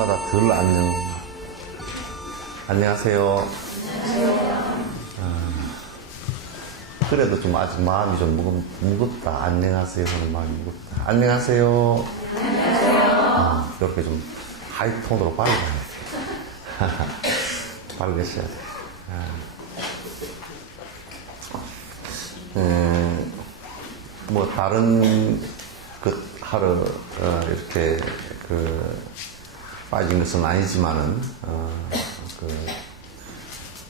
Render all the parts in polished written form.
때마다 덜 안녕하세요. 그래도 좀 아직 마음이 좀 무겁다. 안녕하세요 하는 마음이 무겁다. 안녕하세요. 이렇게 좀 하이톤으로 빨리 가야 돼. 빨리 계셔야 돼. 뭐 다른 하루 이렇게 빠진 것은 아니지만은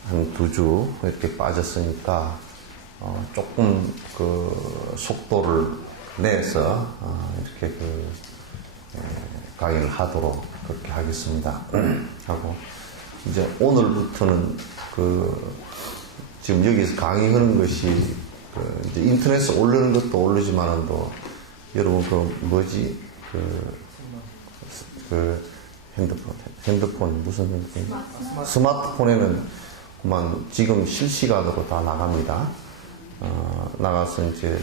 한 2주 이렇게 빠졌으니까 조금 속도를 내서 이렇게 강의를 하도록 그렇게 하겠습니다. 하고 이제 오늘부터는 지금 여기서 강의하는 것이 이제 인터넷에 올리는 것도 오르지만은 또 여러분 핸드폰 무슨 핸드폰? 스마트폰에는 그만 지금 실시간으로 다 나갑니다. 나가서 이제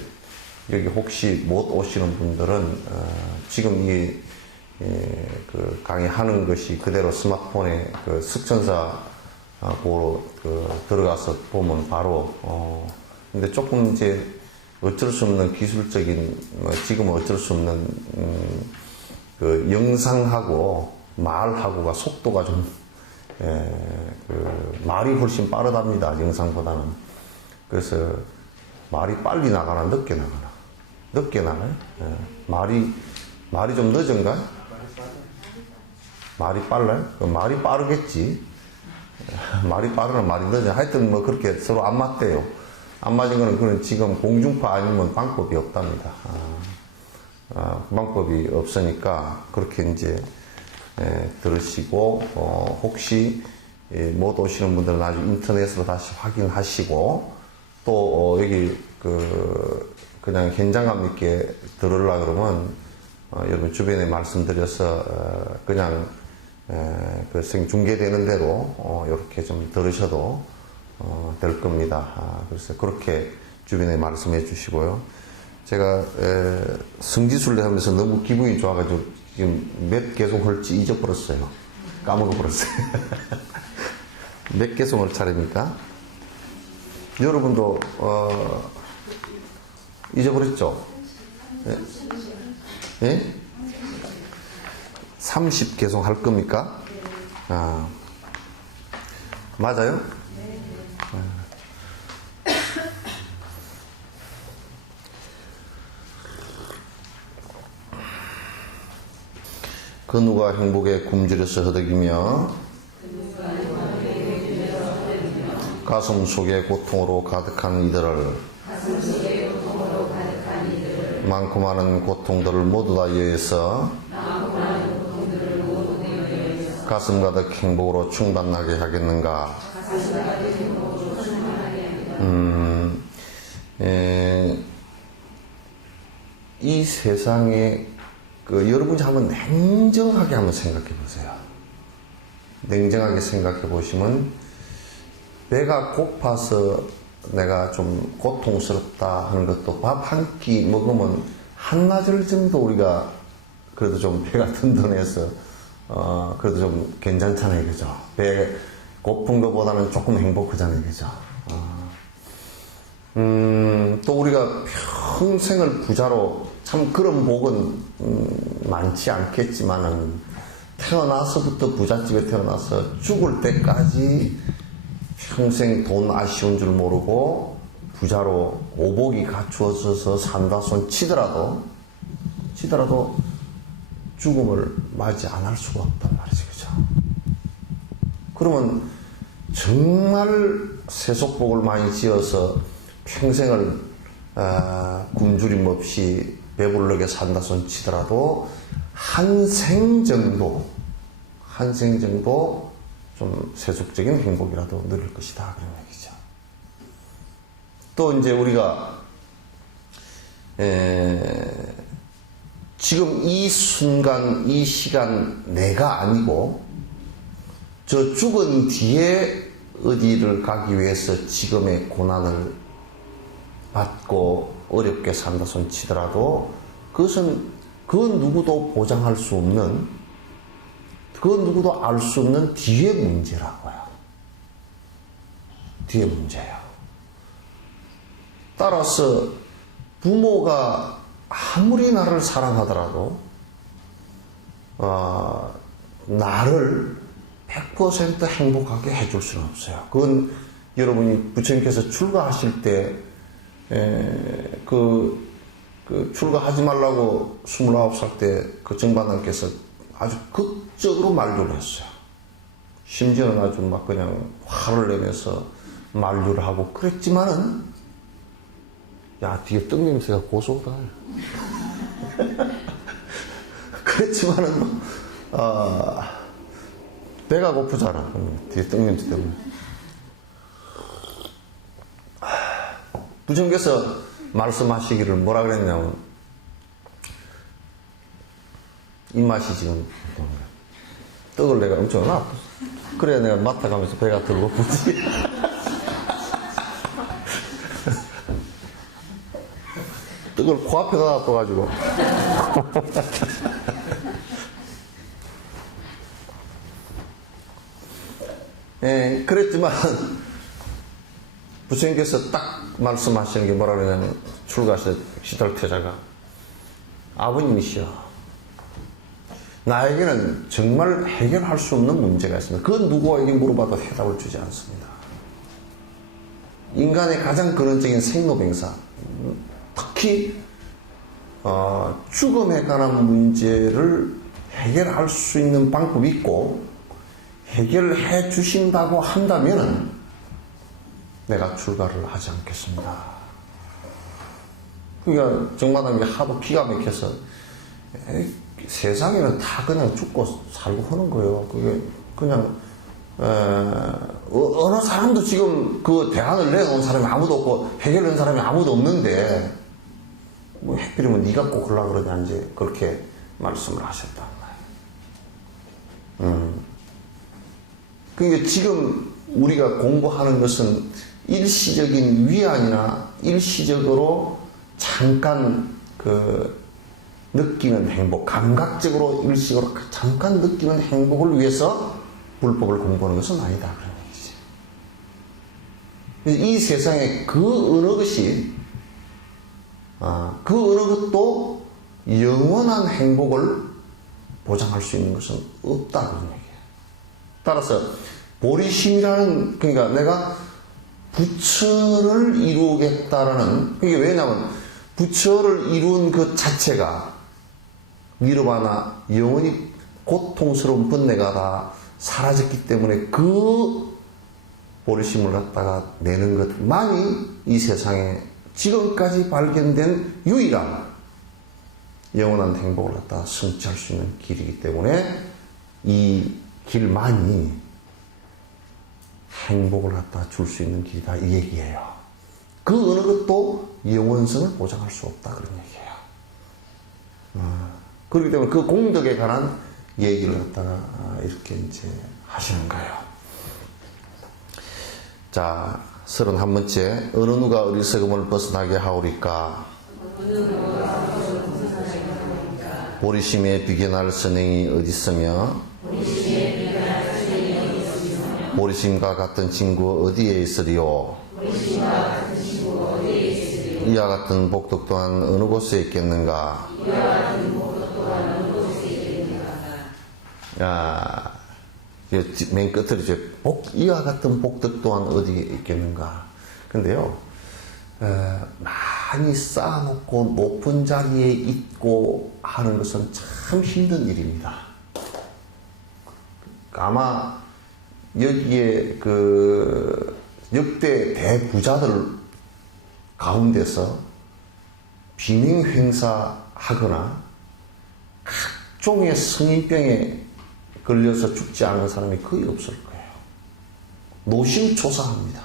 여기 혹시 못 오시는 분들은 지금 이 강의하는 것이 그대로 스마트폰에 석천사 보러 들어가서 보면 바로 근데 조금 이제 어쩔 수 없는 기술적인 지금 어쩔 수 없는 영상하고 말하고가 속도가 좀 말이 훨씬 빠르답니다. 영상보다는. 그래서 말이 빨리 나가나 늦게 나가나? 늦게 나가요? 말이 좀 늦은가? 말이 빨라요? 말이 빠르겠지. 말이 빠르나 말이 늦어. 하여튼 뭐 그렇게 서로 안 맞대요. 안 맞은 거는 그건 지금 공중파 아니면 방법이 없답니다. 방법이 없으니까 그렇게 이제 들으시고 혹시 못 오시는 분들은 나중에 인터넷으로 다시 확인하시고 또 여기 그냥 현장감 있게 들으려고 그러면 여러분 주변에 말씀드려서 그냥 중계되는 대로 이렇게 좀 들으셔도 될 겁니다. 그래서 그렇게 주변에 말씀해 주시고요. 제가 성지순례 하면서 너무 기분이 좋아가지고 지금 몇 개송할지 잊어버렸어요. 까먹어버렸어요. 몇 개송할 차례입니까? 여러분도 잊어버렸죠? 예? 30개송 할 겁니까? 맞아요? 그 누가 행복에 굶주려서 허덕이며 가슴 속에 고통으로 가득한 이들을 많고 많은 고통들을 모두 다 여해서 가슴 가득 행복으로 충만하게 하겠는가? 이 세상에 여러분이 한번 냉정하게 한번 생각해 보세요. 냉정하게 생각해 보시면 배가 고파서 내가 좀 고통스럽다 하는 것도 밥 한 끼 먹으면 한나절 정도 우리가 그래도 좀 배가 든든해서 그래도 좀 괜찮잖아요. 그죠? 배 고픈 것보다는 조금 행복하잖아요. 그죠? 또 우리가 평생을 부자로 참 그런 복은 많지 않겠지만은 태어나서부터 부잣집에 태어나서 죽을 때까지 평생 돈 아쉬운 줄 모르고 부자로 오복이 갖추어져서 산다 손 치더라도 죽음을 맞이 안 할 수가 없단 말이죠. 그죠? 그러면 정말 세속복을 많이 지어서 평생을 굶주림 없이 배부르게 산다 손 치더라도 한 생 정도 좀 세속적인 행복이라도 누릴 것이다 그런 얘기죠. 또 이제 우리가 지금 이 순간 이 시간 내가 아니고 저 죽은 뒤에 어디를 가기 위해서 지금의 고난을 받고 어렵게 산다 손 치더라도 그건 누구도 보장할 수 없는 그건 누구도 알 수 없는 뒤의 문제라고요. 뒤의 문제예요. 따라서 부모가 아무리 나를 사랑하더라도 나를 100% 행복하게 해줄 수는 없어요. 그건 여러분이 부처님께서 출가하실 때 출가하지 말라고 29살 때 그 정반왕께서 아주 극적으로 만류를 했어요. 심지어는 아주 막 그냥 화를 내면서 만류를 하고 그랬지만은, 야, 뒤에 떡 냄새가 고소하다. 그랬지만은, 배가 고프잖아. 뒤에 떡 냄새 때문에. 부처님께서 말씀하시기를 뭐라 그랬냐면, 입맛이 지금, 떡을 내가 엄청 놔뒀어. 그래, 내가 맡아가면서 배가 덜 고프지. 떡을 코앞에다 놔둬가지고. 예, 그랬지만, 부처님께서 딱 말씀하시는 게 뭐라 그러냐면, 출가하실 시달태자가, 아버님이시여, 나에게는 정말 해결할 수 없는 문제가 있습니다. 그건 누구에게 물어봐도 해답을 주지 않습니다. 인간의 가장 근원적인 생로병사, 특히 죽음에 관한 문제를 해결할 수 있는 방법이 있고 해결해 주신다고 한다면 내가 출가를 하지 않겠습니다. 그러니까 정마담이 하도 기가 막혀서 세상에는 다 그냥 죽고 살고 하는 거예요. 그게 그냥 어느 사람도 지금 그 대안을 내놓은 사람이 아무도 없고 해결된 사람이 아무도 없는데 뭐 해결이면 네가 꼭 하려고 그러냐 이제 그렇게 말씀을 하셨단 말이에요. 그러니까 지금 우리가 공부하는 것은 일시적인 위안이나 일시적으로 잠깐 느끼는 행복, 감각적으로 일시적으로 잠깐 느끼는 행복을 위해서 불법을 공부하는 것은 아니다. 그런 얘기지. 이 세상에 그 어느 것이, 그 어느 것도 영원한 행복을 보장할 수 있는 것은 없다. 그런 얘기예요. 따라서, 보리심이라는, 그러니까 내가 부처를 이루겠다라는, 그게 왜냐면, 부처를 이룬 그 자체가 니르바나 영원히 고통스러운 번뇌가 다 사라졌기 때문에 그 보리심을 갖다가 내는 것만이 이 세상에 지금까지 발견된 유일한 영원한 행복을 갖다가 성취할 수 있는 길이기 때문에 이 길만이 행복을 갖다가 줄 수 있는 길이다 이 얘기예요. 그 어느 것도 영원성을 보장할 수 없다 그런 얘기예요. 그렇기 때문에 그 공덕에 관한 얘기를 갖다가 이렇게 이제 하시는 거예요. 자, 31번째. 어느 누가 어리석음을 벗어나게 하오리까? 보리심에 비견할 선행이 어디 있으며 보리심과 같은 친구 어디에 있으리요? 이와 같은 복덕 또한 어느 곳에 있겠는가? 야, 맨 끝으로 이제 이와 같은 복덕 또한 어디에 있겠는가? 근데요, 많이 쌓아놓고 높은 자리에 있고 하는 것은 참 힘든 일입니다. 아마 여기에 역대 대부자들 가운데서 비명 행사하거나 각종의 성인병에 걸려서 죽지 않은 사람이 거의 없을 거예요. 노심초사합니다.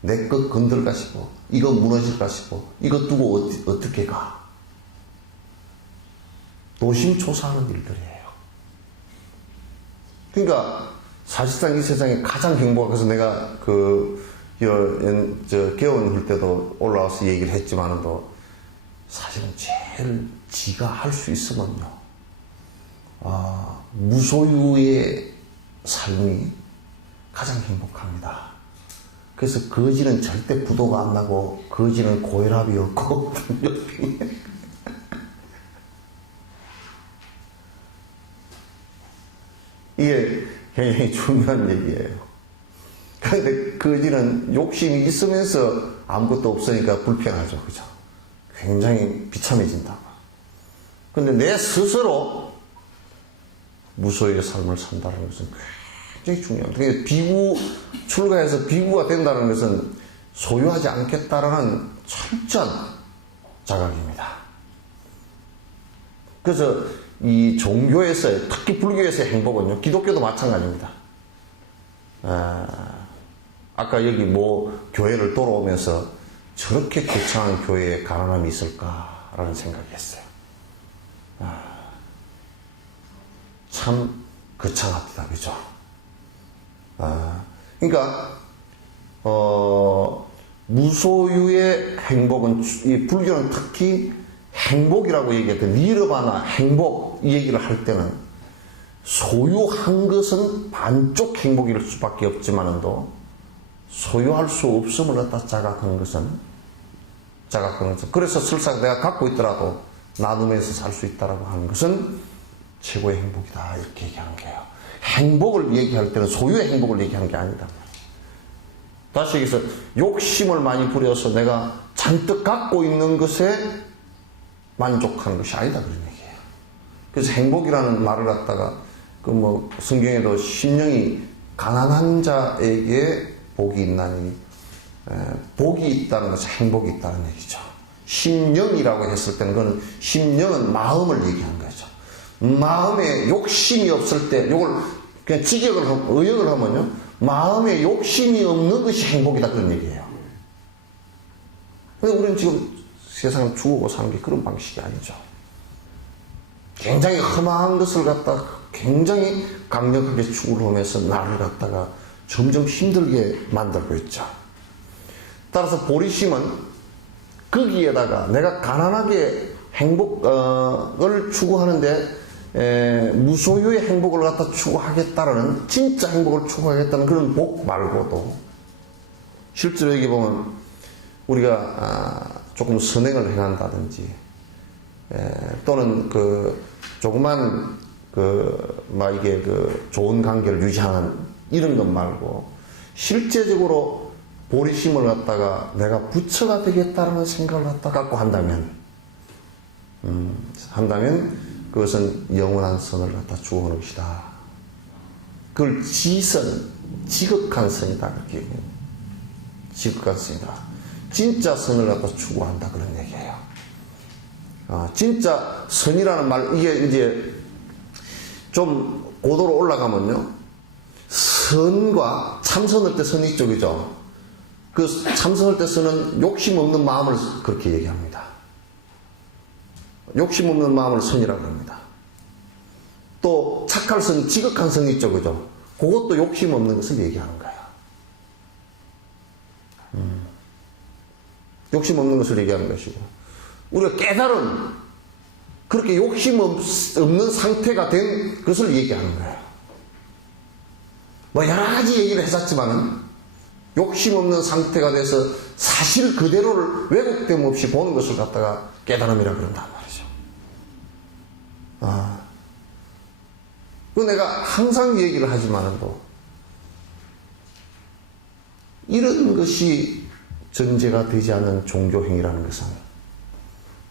내 것 건들까 싶어. 이거 무너질까 싶어. 이거 두고 어떻게 가. 노심초사하는 일들이에요. 그러니까 사실상 이 세상에 가장 행복해서 내가 개원 할 때도 올라와서 얘기를 했지만도 사실은 제일 지가 할 수 있으면요. 무소유의 삶이 가장 행복합니다. 그래서 거지는 절대 부도가 안 나고 거지는 고혈압이 없고 이게 굉장히 중요한 얘기예요. 그런데 거지는 욕심이 있으면서 아무것도 없으니까 불편하죠. 그죠? 굉장히 비참해진다고. 근데 내 스스로 무소유의 삶을 산다는 것은 굉장히 중요합니다. 그러니까 비구, 출가해서 비구가 된다는 것은 소유하지 않겠다라는 철저한 자각입니다. 그래서 이 종교에서의, 특히 불교에서의 행복은요, 기독교도 마찬가지입니다. 아까 여기 교회를 돌아오면서 저렇게 거창한 교회에 가난함이 있을까라는 생각이 했어요. 참 거창합니다. 그죠? 그러니까, 무소유의 행복은, 이 불교는 특히 행복이라고 얘기할 때, 니르바나, 행복, 이 얘기를 할 때는 소유한 것은 반쪽 행복일 수밖에 없지만도 소유할 수 없음을 갖다 자각하는 것은 그래서 설사 내가 갖고 있더라도 나누면서 살 수 있다라고 하는 것은 최고의 행복이다 이렇게 얘기하는 거예요. 행복을 얘기할 때는 소유의 행복을 얘기하는 게 아니다. 다시 얘기해서 욕심을 많이 부려서 내가 잔뜩 갖고 있는 것에 만족하는 것이 아니다 그런 얘기예요. 그래서 행복이라는 말을 갖다가 성경에도 심령이 가난한 자에게 복이 있나니 복이 있다는 것은 행복이 있다는 얘기죠. 심령이라고 했을 때는 그건 심령은 마음을 얘기하는 거죠. 마음에 욕심이 없을 때 이걸 그냥 의역을 하면요, 마음에 욕심이 없는 것이 행복이다 그런 얘기예요. 근데 우리는 지금 세상을 죽고 사는 게 그런 방식이 아니죠. 굉장히 험한 것을 갖다 굉장히 강력하게 추구하면서 나를 갖다가 점점 힘들게 만들고 있죠. 따라서 보리심은 거기에다가 내가 가난하게 행복을 추구하는데 무소유의 행복을 갖다 추구하겠다라는, 진짜 행복을 추구하겠다는 그런 복 말고도 실제로 여기 보면 우리가 조금 선행을 행한다든지 또는 조그만 이게 좋은 관계를 유지하는 이런 것 말고 실제적으로 보리심을 갖다가 내가 부처가 되겠다라는 생각을 갖고 한다면 그것은 영원한 선을 갖다 추구하는 것이다. 그걸 지극한 선이다 그렇게 얘기해요. 지극한 선이다. 진짜 선을 갖다 추구한다 그런 얘기예요. 진짜 선이라는 말, 이게 이제 좀 고도로 올라가면요, 선과 참선할 때 선이 이쪽이죠. 그 참선할 때 선은 욕심 없는 마음을 그렇게 얘기합니다. 욕심 없는 마음을 선이라고 합니다. 또 착할 선, 지극한 선이 있죠, 그죠? 그것도 욕심 없는 것을 얘기하는 거예요. 욕심 없는 것을 얘기하는 것이고, 우리가 깨달은 그렇게 욕심 없는 상태가 된 것을 얘기하는 거예요. 여러 가지 얘기를 했었지만은 욕심 없는 상태가 돼서 사실 그대로를 왜곡됨 없이 보는 것을 갖다가 깨달음이라 그런단 말이죠. 내가 항상 얘기를 하지만도 이런 것이 전제가 되지 않는 종교행위라는 것은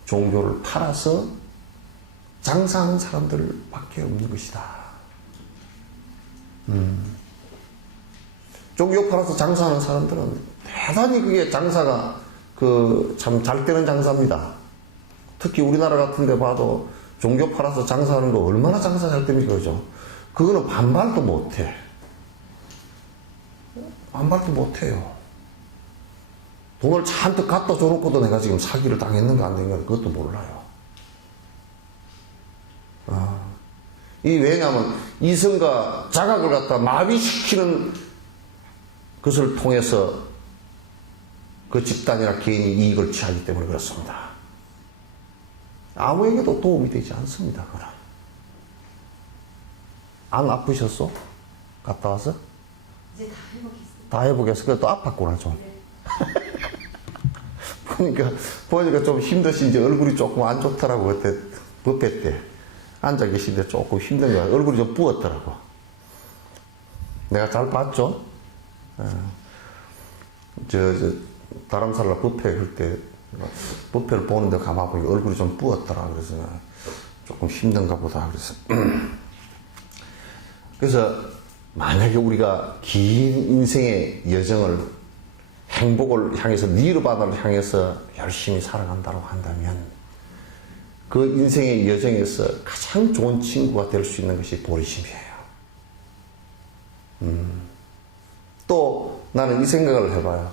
종교를 팔아서 장사하는 사람들밖에 없는 것이다. 종교 팔아서 장사하는 사람들은 대단히 그게 장사가 참 잘 되는 장사입니다. 특히 우리나라 같은 데 봐도 종교 팔아서 장사하는 거 얼마나 장사 잘 됩니까, 그죠? 그거는 반발도 못해. 반발도 못해요. 돈을 잔뜩 갖다 줘놓고도 내가 지금 사기를 당했는가 안 당했는가 그것도 몰라요. 왜냐하면 이성과 자각을 갖다 마비시키는 것을 통해서 그 집단이나 개인이 이익을 취하기 때문에 그렇습니다. 아무에게도 도움이 되지 않습니다. 안 아프셨어? 갔다 와서? 이제 다 해먹겠습니다. 다 해보겠어. 그래 또 아팠구나 좀. 보니까 좀 힘드신지 얼굴이 조금 안 좋더라고. 그때 뷔페 때 앉아 계신데 조금 힘든 거야. 얼굴이 좀 부었더라고. 내가 잘 봤죠? 다람살라 뷔페 할 때 뷔페를 보는데 가만 보니까 얼굴이 좀 부었더라. 그래서 조금 힘든가 보다. 그래서 만약에 우리가 긴 인생의 여정을 행복을 향해서 니르바나를 향해서 열심히 살아간다고 한다면 그 인생의 여정에서 가장 좋은 친구가 될 수 있는 것이 보리심이에요. 또 나는 이 생각을 해봐요.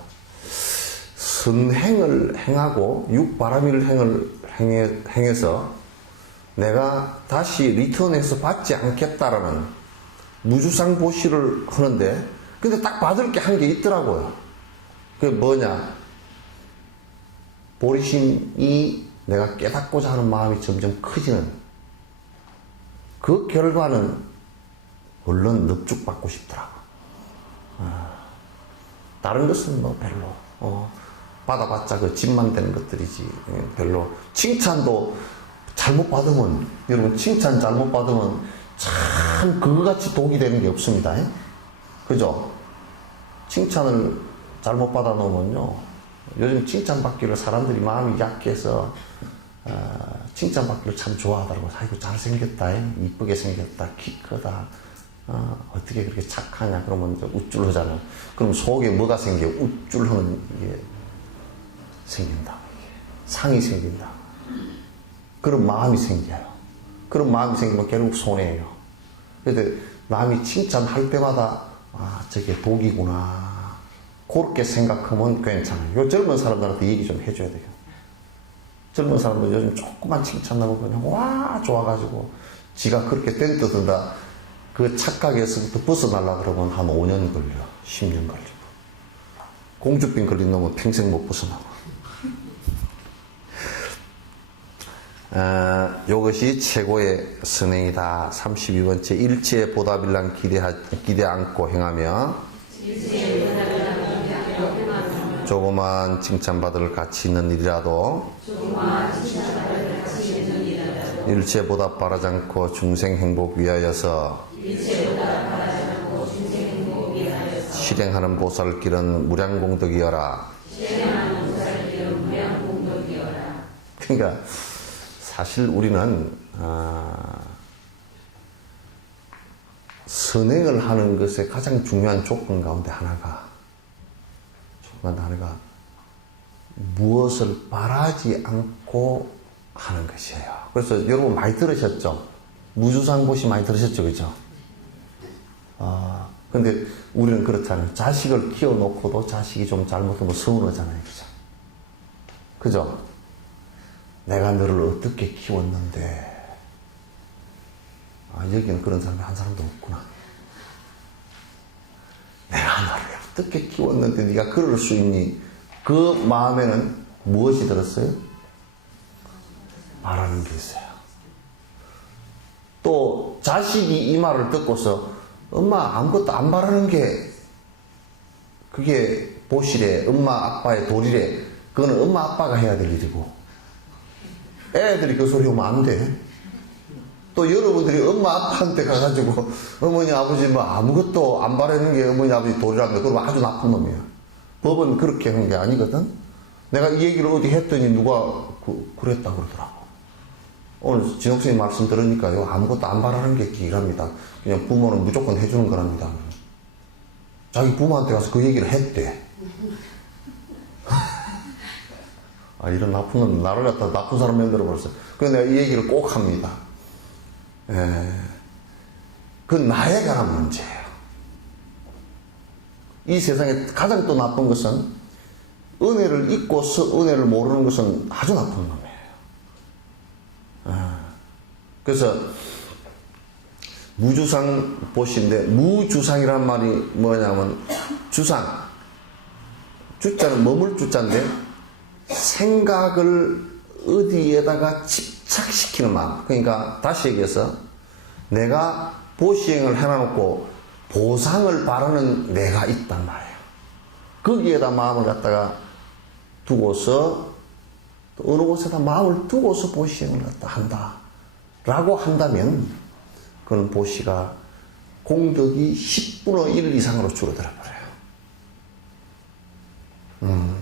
선행을 행하고 육바라밀 행을 행해서 내가 다시 리턴해서 받지 않겠다라는 무주상보시를 하는데 근데 딱 받을 게 한 게 있더라고요. 그게 뭐냐? 보리심이 내가 깨닫고자 하는 마음이 점점 커지는 그 결과는 물론 넙죽받고 싶더라고. 다른 것은 뭐 별로 받아봤자 그 집만 되는 것들이지 별로. 칭찬도 잘못 받으면 여러분 칭찬 잘못 받으면 참 그거같이 독이 되는 게 없습니다. 그죠? 칭찬을 잘못 받아 놓으면요 요즘 칭찬받기를 사람들이 마음이 약해서 칭찬받기를 참 좋아하더라고. 아이고 잘생겼다, 이쁘게 생겼다, 키 크다, 어떻게 그렇게 착하냐 그러면 우쭐하잖아. 그럼 속에 뭐가 생겨? 우쭐하는 게 생긴다. 상이 생긴다. 그런 마음이 생겨요. 그런 마음이 생기면 결국 손해예요. 그런데 남이 칭찬할 때마다 저게 독이구나 그렇게 생각하면 괜찮아요. 요 젊은 사람들한테 얘기 좀 해줘야 돼요. 젊은 사람들 요즘 조그만 칭찬 나고 그냥 와 좋아가지고 지가 그렇게 된 듯한다 그 착각에서부터 벗어나려고 그러면 한 5년 걸려, 10년 걸리고 공주병 걸린 놈은 평생 못 벗어나고. 이것이 최고의 선행이다. 32번째 일체의 보답일랑 기대 않고 행하며 조그만 칭찬받을 가치 있는 일이라도 일체 보답 바라지 않고 중생 행복 위하여서 실행하는 보살길은 무량공덕이여라. 그러니까 사실 우리는 선행을 하는 것의 가장 중요한 조건 가운데 하나가 무엇을 바라지 않고 하는 것이에요. 그래서 여러분 많이 들으셨죠? 무주상보시 많이 들으셨죠? 그죠? 근데 우리는 그렇잖아요. 자식을 키워놓고도 자식이 좀 잘못하면 서운하잖아요. 그죠? 그죠? 내가 너를 어떻게 키웠는데, 여기는 그런 사람이 한 사람도 없구나. 내가 너를 어떻게 키웠는데 네가 그럴 수 있니? 그 마음에는 무엇이 들었어요? 바라는 게 있어요. 또 자식이 이 말을 듣고서 엄마 아무것도 안 바라는 게 그게 보시래, 엄마 아빠의 도리래. 그거는 엄마 아빠가 해야 될 일이고 애들이 그 소리 하면 안 돼. 또 여러분들이 엄마 아빠한테 가가지고 어머니 아버지 뭐 아무것도 안 바라는 게 어머니 아버지 도리란다 그러면 아주 나쁜 놈이야. 법은 그렇게 한 게 아니거든. 내가 이 얘기를 어디 했더니 누가 그랬다 그러더라고. 오늘 진옥선생님 말씀 들으니까요 아무것도 안 바라는 게 길합니다. 그냥 부모는 무조건 해주는 거랍니다. 자기 부모한테 가서 그 얘기를 했대. 이런 나쁜 놈 나를 갖다 나쁜 사람 만들어 버렸어. 그래서 내가 이 얘기를 꼭 합니다. 그건 나에 관한 문제예요. 이 세상에 가장 또 나쁜 것은 은혜를 잊고서 은혜를 모르는 것은 아주 나쁜 놈이에요. 그래서 무주상 보시인데 무주상이란 말이 뭐냐면 주상 주자는 머물 주자인데 생각을 어디에다가 집착시키는 마음. 그러니까 다시 얘기해서 내가 보시행을 해놔놓고 보상을 바라는 내가 있단 말이에요. 거기에다 마음을 갖다가 두고서 또 어느 곳에다 마음을 두고서 보시행을 갖다 한다 라고 한다면 그건 보시가 공덕이 10분의 1 이상으로 줄어들어 버려요.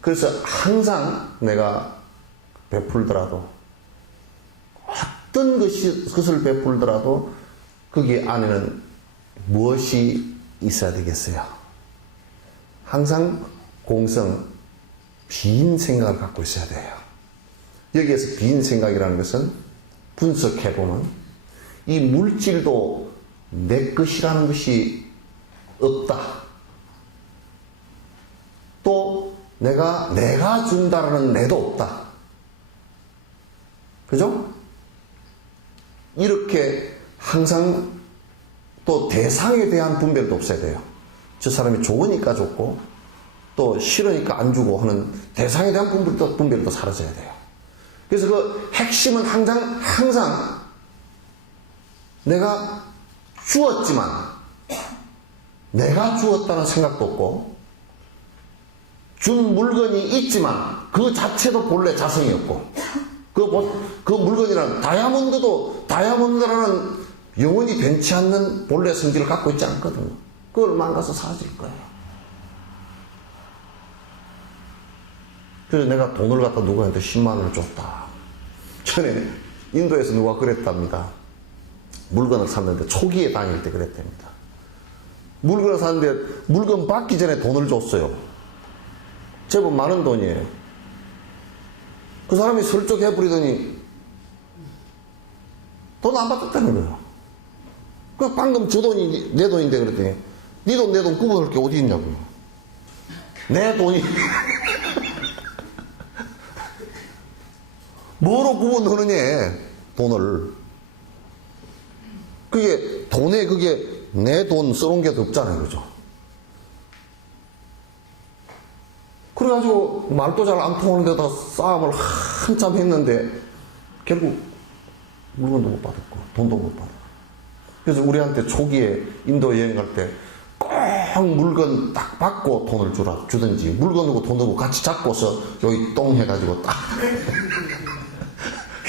그래서 항상 내가 베풀더라도 어떤 것을 베풀더라도 거기 안에는 무엇이 있어야 되겠어요? 항상 공성, 빈 생각을 갖고 있어야 돼요. 여기에서 빈 생각이라는 것은 분석해보면 이 물질도 내 것이라는 것이 없다. 또 내가 준다라는 내도 없다. 그죠? 이렇게 항상 또 대상에 대한 분별도 없어야 돼요. 저 사람이 좋으니까 줬고 또 싫으니까 안 주고 하는 대상에 대한 분별도 사라져야 돼요. 그래서 그 핵심은 항상 내가 주었지만 내가 주었다는 생각도 없고 준 물건이 있지만 그 자체도 본래 자성이 없고 그 물건이란 다이아몬드라는 영원히 변치 않는 본래 성질을 갖고 있지 않거든요. 그걸 망가서 사라질 거예요. 그래서 내가 돈을 갖다 누구한테 10만 원을 줬다. 전에 인도에서 누가 그랬답니다. 물건을 샀는데 초기에 다닐 때 그랬답니다. 물건을 샀는데 물건 받기 전에 돈을 줬어요. 제법 많은 돈이에요. 그 사람이 슬쩍 해버리더니 돈 안 받았다는 거예요. 그 방금 저 돈이 내 돈인데 그랬더니 네 돈 내 돈 구분할 게 어디 있냐고요. 내 돈이 뭐로 구분하느냐 돈을. 그게 내 돈 써놓은 게 없잖아요. 그죠? 그래가지고 말도 잘 안 통하는 데다 싸움을 한참 했는데 결국 물건도 못 받았고 돈도 못 받았고. 그래서 우리한테 초기에 인도 여행 갈 때 꼭 물건 딱 받고 돈을 주든지 물건하고 돈하고 같이 잡고서 여기 똥 해가지고 딱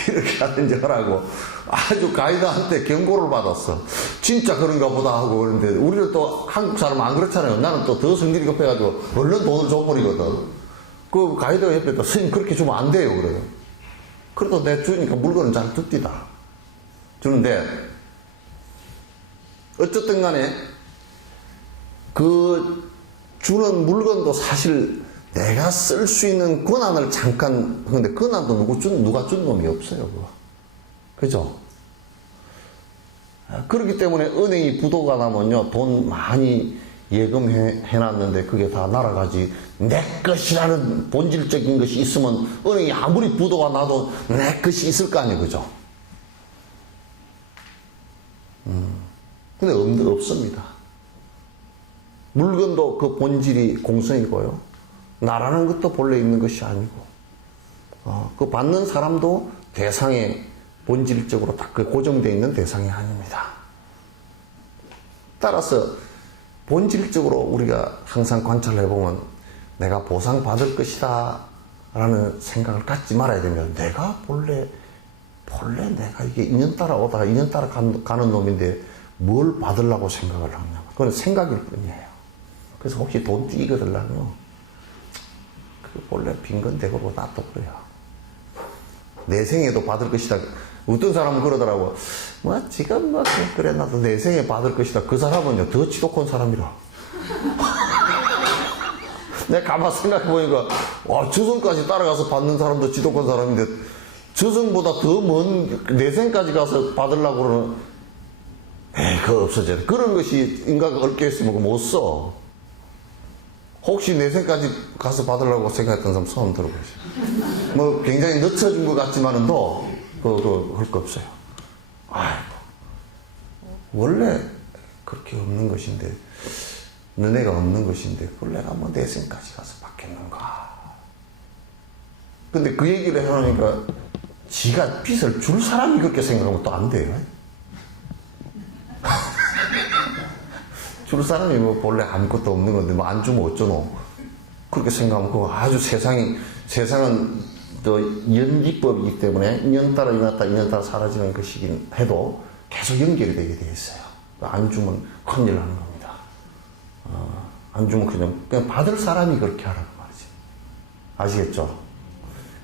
이렇게 하든지 하라고 아주 가이드한테 경고를 받았어. 진짜 그런가 보다 하고 그러는데 우리는 또 한국 사람 안 그렇잖아요. 나는 또 더 성질이 급해가지고 얼른 돈을 줘버리거든. 그 가이드가 옆에 또 스님 그렇게 주면 안 돼요 그래요. 그래도 내 주니까 물건은 잘 줍디다. 주는데 어쨌든 간에 그 주는 물건도 사실 내가 쓸 수 있는 권한을 잠깐, 근데 권한도 누가 준 놈이 없어요, 그거. 그죠? 그렇기 때문에 은행이 부도가 나면요, 돈 많이 예금해놨는데 그게 다 날아가지. 내 것이라는 본질적인 것이 있으면 은행이 아무리 부도가 나도 내 것이 있을 거 아니에요, 그죠? 근데 없습니다. 물건도 그 본질이 공성이고요. 나라는 것도 본래 있는 것이 아니고, 그 받는 사람도 대상에 본질적으로 딱 그 고정되어 있는 대상이 아닙니다. 따라서 본질적으로 우리가 항상 관찰해보면 내가 보상받을 것이다 라는 생각을 갖지 말아야 되면 내가 본래 내가 이게 인연 따라 오다가 인연 따라 가는 놈인데 뭘 받으려고 생각을 하냐. 그건 생각일 뿐이에요. 그래서 혹시 돈 띄게 들려면 그 본래 빈건 대고 놔둬버려요. 내 생에도 받을 것이다. 어떤 사람은 그러더라고. 지금 그래 나도 내 생에 받을 것이다. 그 사람은요 더 지독한 사람이라. 내가 가만 생각해보니까 저승까지 따라가서 받는 사람도 지독한 사람인데 저승보다 더 먼 내생까지 가서 받으려고 그러는 그거 없어져야 돼. 그런 것이 인간가 얽혀 있으면 그거 못 써. 혹시 내생까지 가서 받으려고 생각했던 사람 손 들어보세요. 뭐 굉장히 늦춰준 것 같지만은 할 거 없어요. 아이고 원래 그렇게 없는 것인데 너네가 없는 것인데 그걸 내가 뭐 내생까지 가서 받겠는가. 근데 그 얘기를 해놓으니까 지가 빚을 줄 사람이 그렇게 생각하면 또 안 돼요. 줄 사람이 뭐 본래 아무것도 없는 건데 뭐 안 주면 어쩌노. 그렇게 생각하면 그거 아주 세상은 또 연기법이기 때문에 2년 따라 일어났다 2년 따라 사라지는 것이긴 해도 계속 연결이 되게 돼 있어요. 안 주면 큰일 나는 겁니다. 안 주면 그냥 받을 사람이 그렇게 하라는 말이지. 아시겠죠?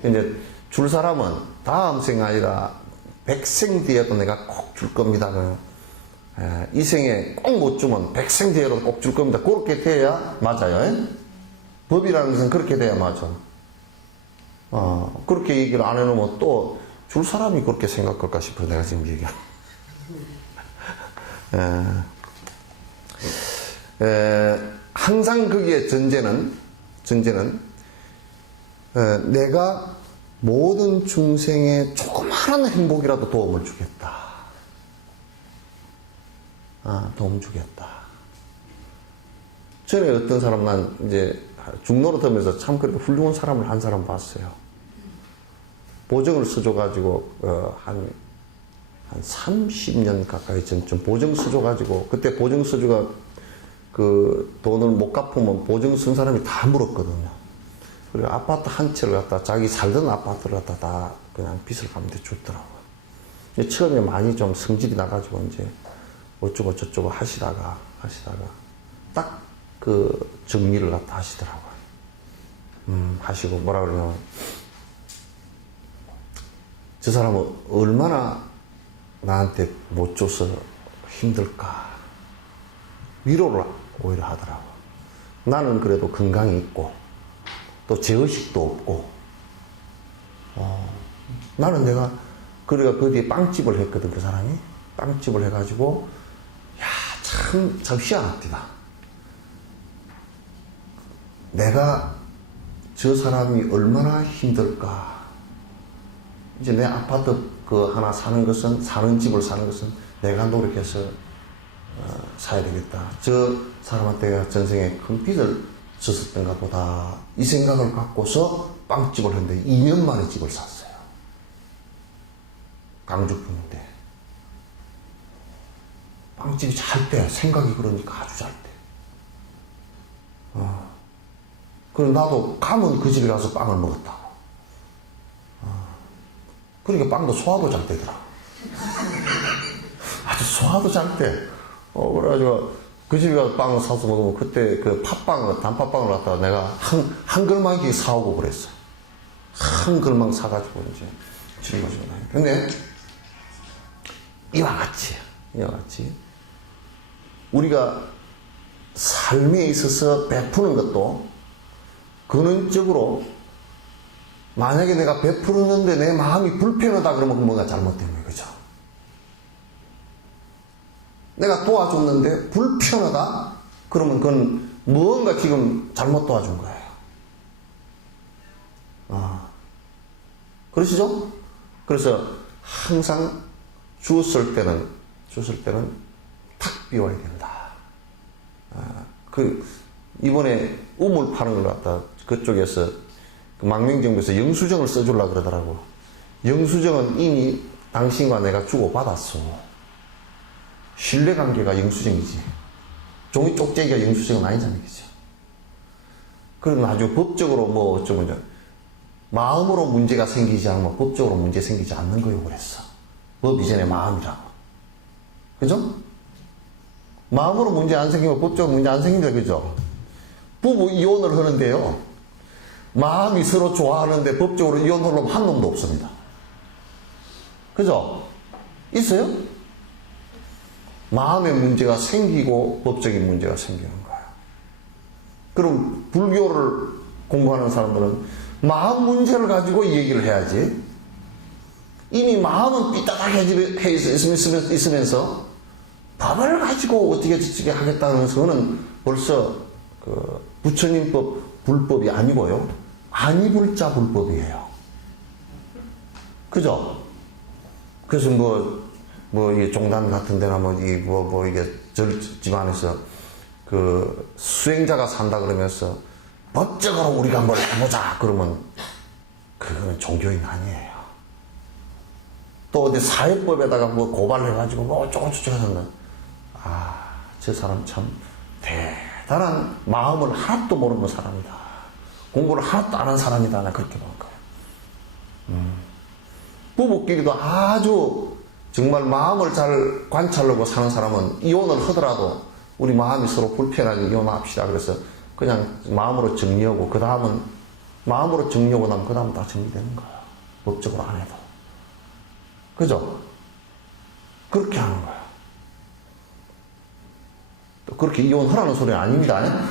이제 줄 사람은 다음 생 아니라 백생 뒤에도 내가 꼭 줄 겁니다. 이 생에 꼭 못 주면 백생 뒤에도 꼭 줄 겁니다. 그렇게 돼야 맞아요. 법이라는 것은 그렇게 돼야 맞아. 그렇게 얘기를 안 해놓으면 또 줄 사람이 그렇게 생각할까 싶어 내가 지금 얘기하는. 항상 거기에 전제는 내가 모든 중생의 조그마한 행복이라도 도움을 주겠다. 도움 주겠다. 전에 어떤 사람 난 이제 중노릇 하면서 참 그렇게 훌륭한 사람을 한 사람 봤어요. 보증을 써줘가지고 한 30년 가까이 전쯤 보증 써줘가지고 그때 보증 써주가 그 돈을 못 갚으면 보증 쓴 사람이 다 물었거든요. 그리고 아파트 한 채를 갖다 자기 살던 아파트를 갖다 다 그냥 빚을 갚는데 줬더라고요. 처음에 많이 좀 성질이 나가지고 이제 어쩌고 저쩌고 하시다가 딱 그 정리를 갖다 하시더라고요. 하시고 뭐라 그러냐면 저 사람은 얼마나 나한테 못 줘서 힘들까 위로를 오히려 하더라고. 나는 그래도 건강이 있고 또 제의식도 없고 나는 내가 그래가 그 뒤에 빵집을 했거든. 그 사람이 빵집을 해가지고 참 희한합니다. 내가 저 사람이 얼마나 힘들까. 이제 내 아파트 그 하나 사는 집을 사는 것은 내가 노력해서 사야 되겠다. 저 사람한테 전생에 큰 빚을 졌었던가 보다. 이 생각을 갖고서 빵집을 했는데 2년 만에 집을 샀어요. 강주풍인데. 빵집이 잘 때, 생각이 그러니까 아주 잘 때. 그럼 나도 가면 그 집에 가서 빵을 먹었다고. 그러니까 빵도 소화도 잘 되더라고. 아주 소화도 잘 돼. 그래가지고 그 집에 가서 빵을 사서 먹으면 그때 그 단팥빵을 갖다가 내가 한 걸망씩 사오고 그랬어. 한 걸망 사가지고 이제 집에 가지고 다녀. 근데 이와 같이 우리가 삶에 있어서 베푸는 것도 근원적으로 만약에 내가 베풀었는데 내 마음이 불편하다 그러면 뭔가 잘못된 거예요. 그죠? 내가 도와줬는데 불편하다? 그러면 그건 무언가 지금 잘못 도와준 거예요. 그러시죠? 그래서 항상 주었을 때는 탁 비워야 된다. 이번에 우물 파는 걸 갖다 그쪽에서 그 망명정부에서 영수증을 써주려고 그러더라고. 영수증은 이미 당신과 내가 주고받았어. 신뢰관계가 영수증이지. 종이 쪽지기가 영수증은 아니잖아요. 그죠? 그럼 아주 법적으로 뭐 어쩌면 마음으로 문제가 생기지 않으면 법적으로 문제 생기지 않는 거요. 그랬어. 법 이전에 마음이라고. 그죠? 마음으로 문제 안 생기면 법적으로 문제 안 생긴다. 그죠? 부부 이혼을 하는데요. 마음이 서로 좋아하는데 법적으로 이혼하려면 한 놈도 없습니다. 그죠? 있어요? 마음의 문제가 생기고 법적인 문제가 생기는 거예요. 그럼 불교를 공부하는 사람들은 마음 문제를 가지고 이 얘기를 해야지. 이미 마음은 삐딱하게 있으면서 법을 가지고 어떻게 저떻게 하겠다는 것은 벌써 그 부처님법 불법이 아니고요. 아니불자 불법이에요. 그죠? 그래서 이 종단 같은 데나 이게 절 집안에서 그 수행자가 산다 그러면서 법적으로 우리가 뭘 해보자 그러면 그거는 종교인 아니에요. 또 어디 사회법에다가 뭐 고발해가지고 뭐 어쩌고저쩌고 한다. 아, 저 사람 참 대단한 마음을 하나도 모르는 사람이다. 공부를 하나도 안 한 사람이다. 나 그렇게 본 거예요. 부부끼리도 아주 정말 마음을 잘 관찰하고 사는 사람은 이혼을 하더라도 우리 마음이 서로 불편하게 이혼합시다. 그래서 그냥 마음으로 정리하고 그 다음은 마음으로 정리하고 나면 그 다음은 다 정리되는 거야. 법적으로 안 해도. 그죠? 그렇게 하는 거야. 또 그렇게 이혼하라는 소리는 아닙니다.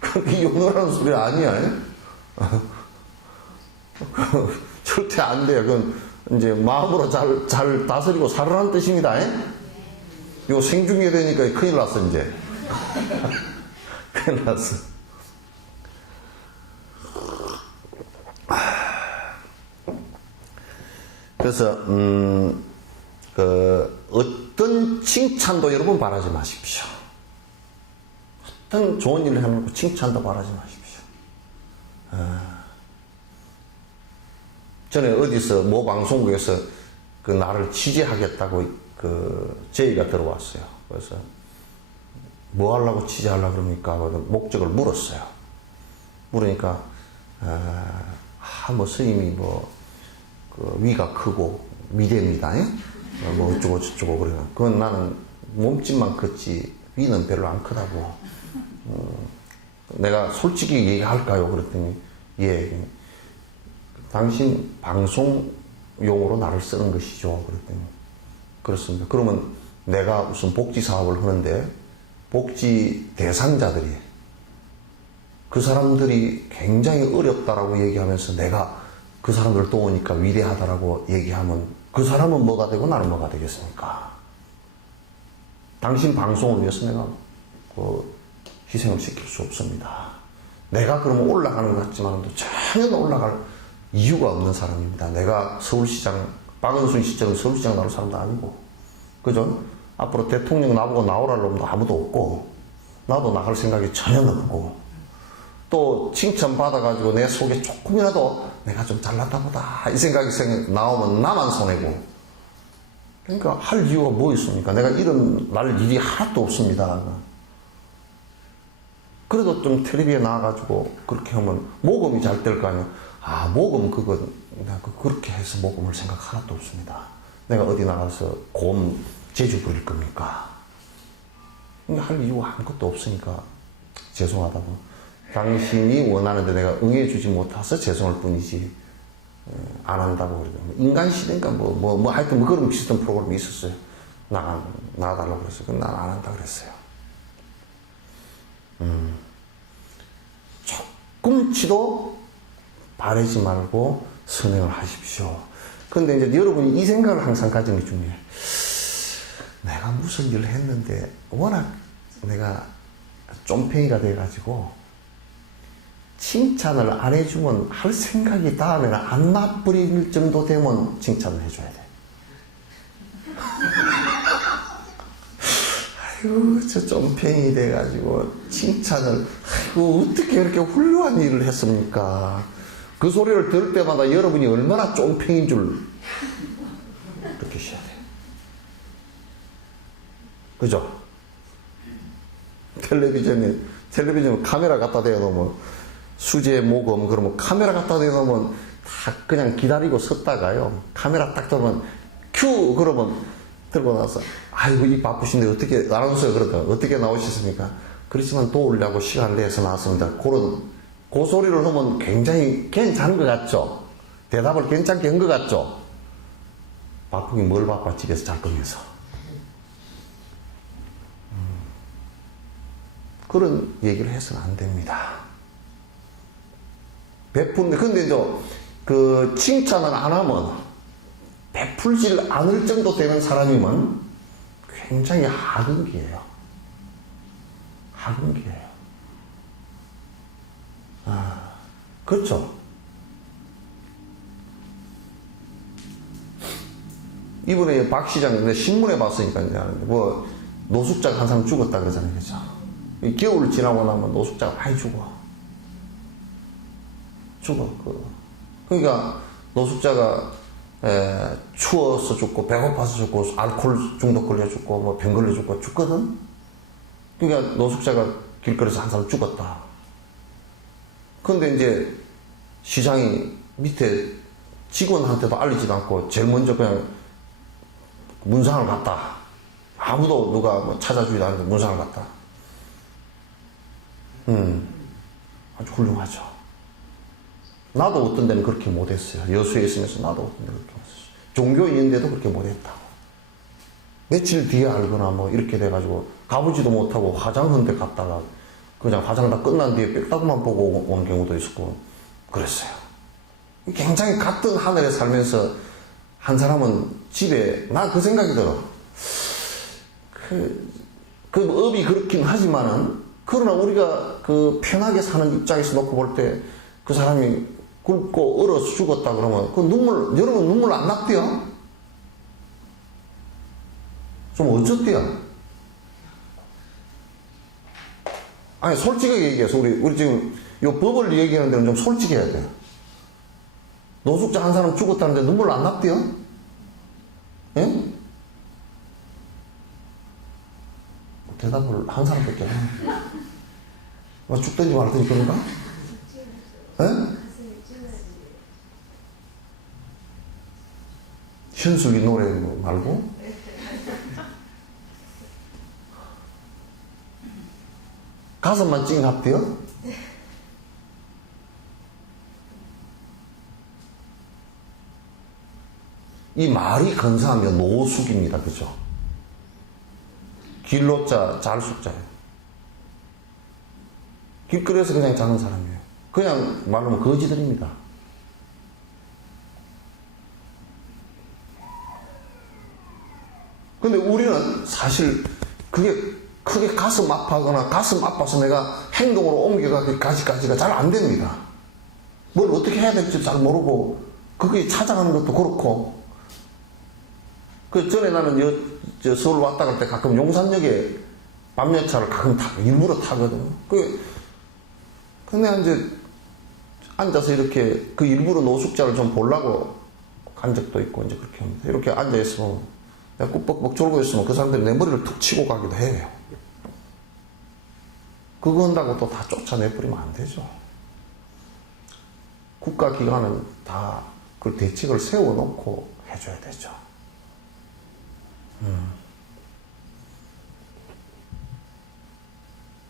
그렇게 이혼하라는 소리 아니야. 절대 안 돼요. 그건 이제 마음으로 잘 다스리고 살으라는 뜻입니다. 이거 생중계 되니까 큰일 났어, 이제. 큰일 났어. 그래서, 어떤 칭찬도 여러분 바라지 마십시오. 어떤 좋은 일을 해놓고 칭찬도 바라지 마십시오. 전에 어디서 모 방송국에서 그 나를 취재하겠다고 그 제의가 들어왔어요. 그래서 뭐 하려고 취재하려고 그럽니까? 목적을 물었어요. 물으니까 뭐 스님이 그 위가 크고 미대입니다. 뭐 어쩌고 저쩌고 그래요. 그건 나는 몸집만 컸지 위는 별로 안 크다고. 내가 솔직히 얘기할까요? 그랬더니 예. 당신 방송용으로 나를 쓰는 것이죠. 그랬더니 그렇습니다. 그러면 내가 무슨 복지 사업을 하는데 복지 대상자들이 그 사람들이 굉장히 어렵다라고 얘기하면서 내가 그 사람들 도우니까 위대하다라고 얘기하면 그 사람은 뭐가 되고 나는 뭐가 되겠습니까? 당신 방송을 위해서 내가 희생을 시킬 수 없습니다. 내가 그러면 올라가는 것 같지만 전혀 올라갈 이유가 없는 사람입니다. 내가 서울시장, 박은순 시절은 서울시장 나올 사람도 아니고, 그죠? 앞으로 대통령 나보고 나오라는 놈도 아무도 없고, 나도 나갈 생각이 전혀 없고, 또 칭찬받아가지고 내 속에 조금이라도 내가 좀 잘났다 보다, 이 생각이 나오면 나만 손해고. 그러니까 할 이유가 뭐 있습니까? 내가 이런 날 일이 하나도 없습니다. 그래도 좀 텔레비에 나와가지고 그렇게 하면 모금이 잘 될 거 아니야. 아, 모금 그건 내가 그렇게 해서 모금을 생각 하나도 없습니다. 내가 어디 나가서 곰 제주 부릴 겁니까? 할 이유가 아무것도 없으니까 죄송하다고. 당신이 원하는데 내가 응해주지 못해서 죄송할 뿐이지 안 한다고 그러죠. 인간시대니까 하여튼 뭐 그런 비슷한 프로그램이 있었어요. 나가달라고 그랬어요. 그럼 난 안 한다 그랬어요. 조금치도 바라지 말고 선행을 하십시오. 그런데 이제 여러분이 이 생각을 항상 가지는 게 중요해요. 내가 무슨 일을 했는데 워낙 내가 쫌팽이가 돼가지고 칭찬을 안 해주면 할 생각이 다음에는 안 나버릴 정도 되면 칭찬을 해줘야 돼. 아이고, 저 쫌팽이 돼가지고 칭찬을, 아이고, 어떻게 이렇게 훌륭한 일을 했습니까? 그 소리를 들을 때마다 여러분이 얼마나 쫌팽인 줄 느끼셔야 돼요. 그죠? 텔레비전에 카메라 갖다 대놓으면 수제 모금 그러면 카메라 갖다 대놓으면 다 그냥 기다리고 섰다가요. 카메라 딱 들면 큐 그러면 들고 나서 아이고 이 바쁘신데 어떻게 아나운서가 그러다 어떻게 나오셨습니까? 그렇지만 도우려고 시간을 내서 나왔습니다. 그 소리를 하면 굉장히 괜찮은 것 같죠? 대답을 괜찮게 한 것 같죠? 바쁘긴 뭘 바빠 집에서 잘 거면서. 그런 얘기를 해서는 안 됩니다. 근데 이제 그 칭찬을 안 하면 베풀질 않을 정도 되는 사람이면 굉장히 하근기예요. 하근기예요. 그렇죠. 이번에 박 시장 신문에 봤으니까 뭐 노숙자가 한 사람 죽었다 그러잖아요. 그죠? 겨울 지나고 나면 노숙자가 많이 죽어. 그러니까 노숙자가 추워서 죽고 배고파서 죽고 알코올 중독 걸려 죽고 뭐 병 걸려 죽고 죽거든. 그러니까 노숙자가 길거리에서 한 사람 죽었다. 근데 이제 시장이 밑에 직원한테도 알리지도 않고 제일 먼저 그냥 문상을 갔다. 아무도 누가 뭐 찾아주지도 않는데 문상을 갔다. 아주 훌륭하죠. 나도 어떤 데는 그렇게 못했어요. 여수에 있으면서 나도 어떤 데는 그렇게 못했어요. 종교인인데도 그렇게 못했다고. 며칠 뒤에 알거나 뭐 이렇게 돼가지고 가보지도 못하고 화장하는데 갔다가 그냥 화장 다 끝난 뒤에 빽다구만 보고 온 경우도 있었고 그랬어요. 굉장히 같은 하늘에 살면서 한 사람은 집에 나 그 생각이 들어. 그 업이 그렇긴 하지만은 그러나 우리가 그 편하게 사는 입장에서 놓고 볼 때 그 사람이 굶고 얼어서 죽었다 그러면 그 눈물, 여러분 눈물 안 났대요? 좀 어쩌대요? 아니, 솔직하게 얘기해서 우리 지금 요 법을 얘기하는 데는 좀 솔직해야 돼요. 노숙자 한 사람 죽었다는데 눈물 안 났대요? 예? 대답을 한 사람밖에 안 해. 뭐 죽든지 말든지 그런가? 예? 현숙이 노래 말고? 가슴만 찡합대요? 이 말이 근사하면 노숙입니다. 그죠? 길로자, 잘숙자예요. 길거리에서 그냥 자는 사람이에요. 그냥 말하면 거지들입니다. 근데 우리는 사실 그게 크게 가슴 아파하거나 가슴 아파서 내가 행동으로 옮겨가기까지가 잘 안 됩니다. 뭘 어떻게 해야 될지 잘 모르고 그게 찾아가는 것도 그렇고 그 전에 나는 저 서울 왔다 갈 때 가끔 용산역에 밤열차를 가끔 일부러 타거든요. 근데 이제 앉아서 이렇게 그 일부러 노숙자를 좀 보려고 간 적도 있고 이제 그렇게 합니다. 이렇게 앉아있으면 내가 꾹뻑뻑 졸고 있으면 그 사람들이 내 머리를 툭 치고 가기도 해요. 그거 한다고 또 다 쫓아내버리면 안 되죠. 국가기관은 다 그 대책을 세워놓고 해줘야 되죠.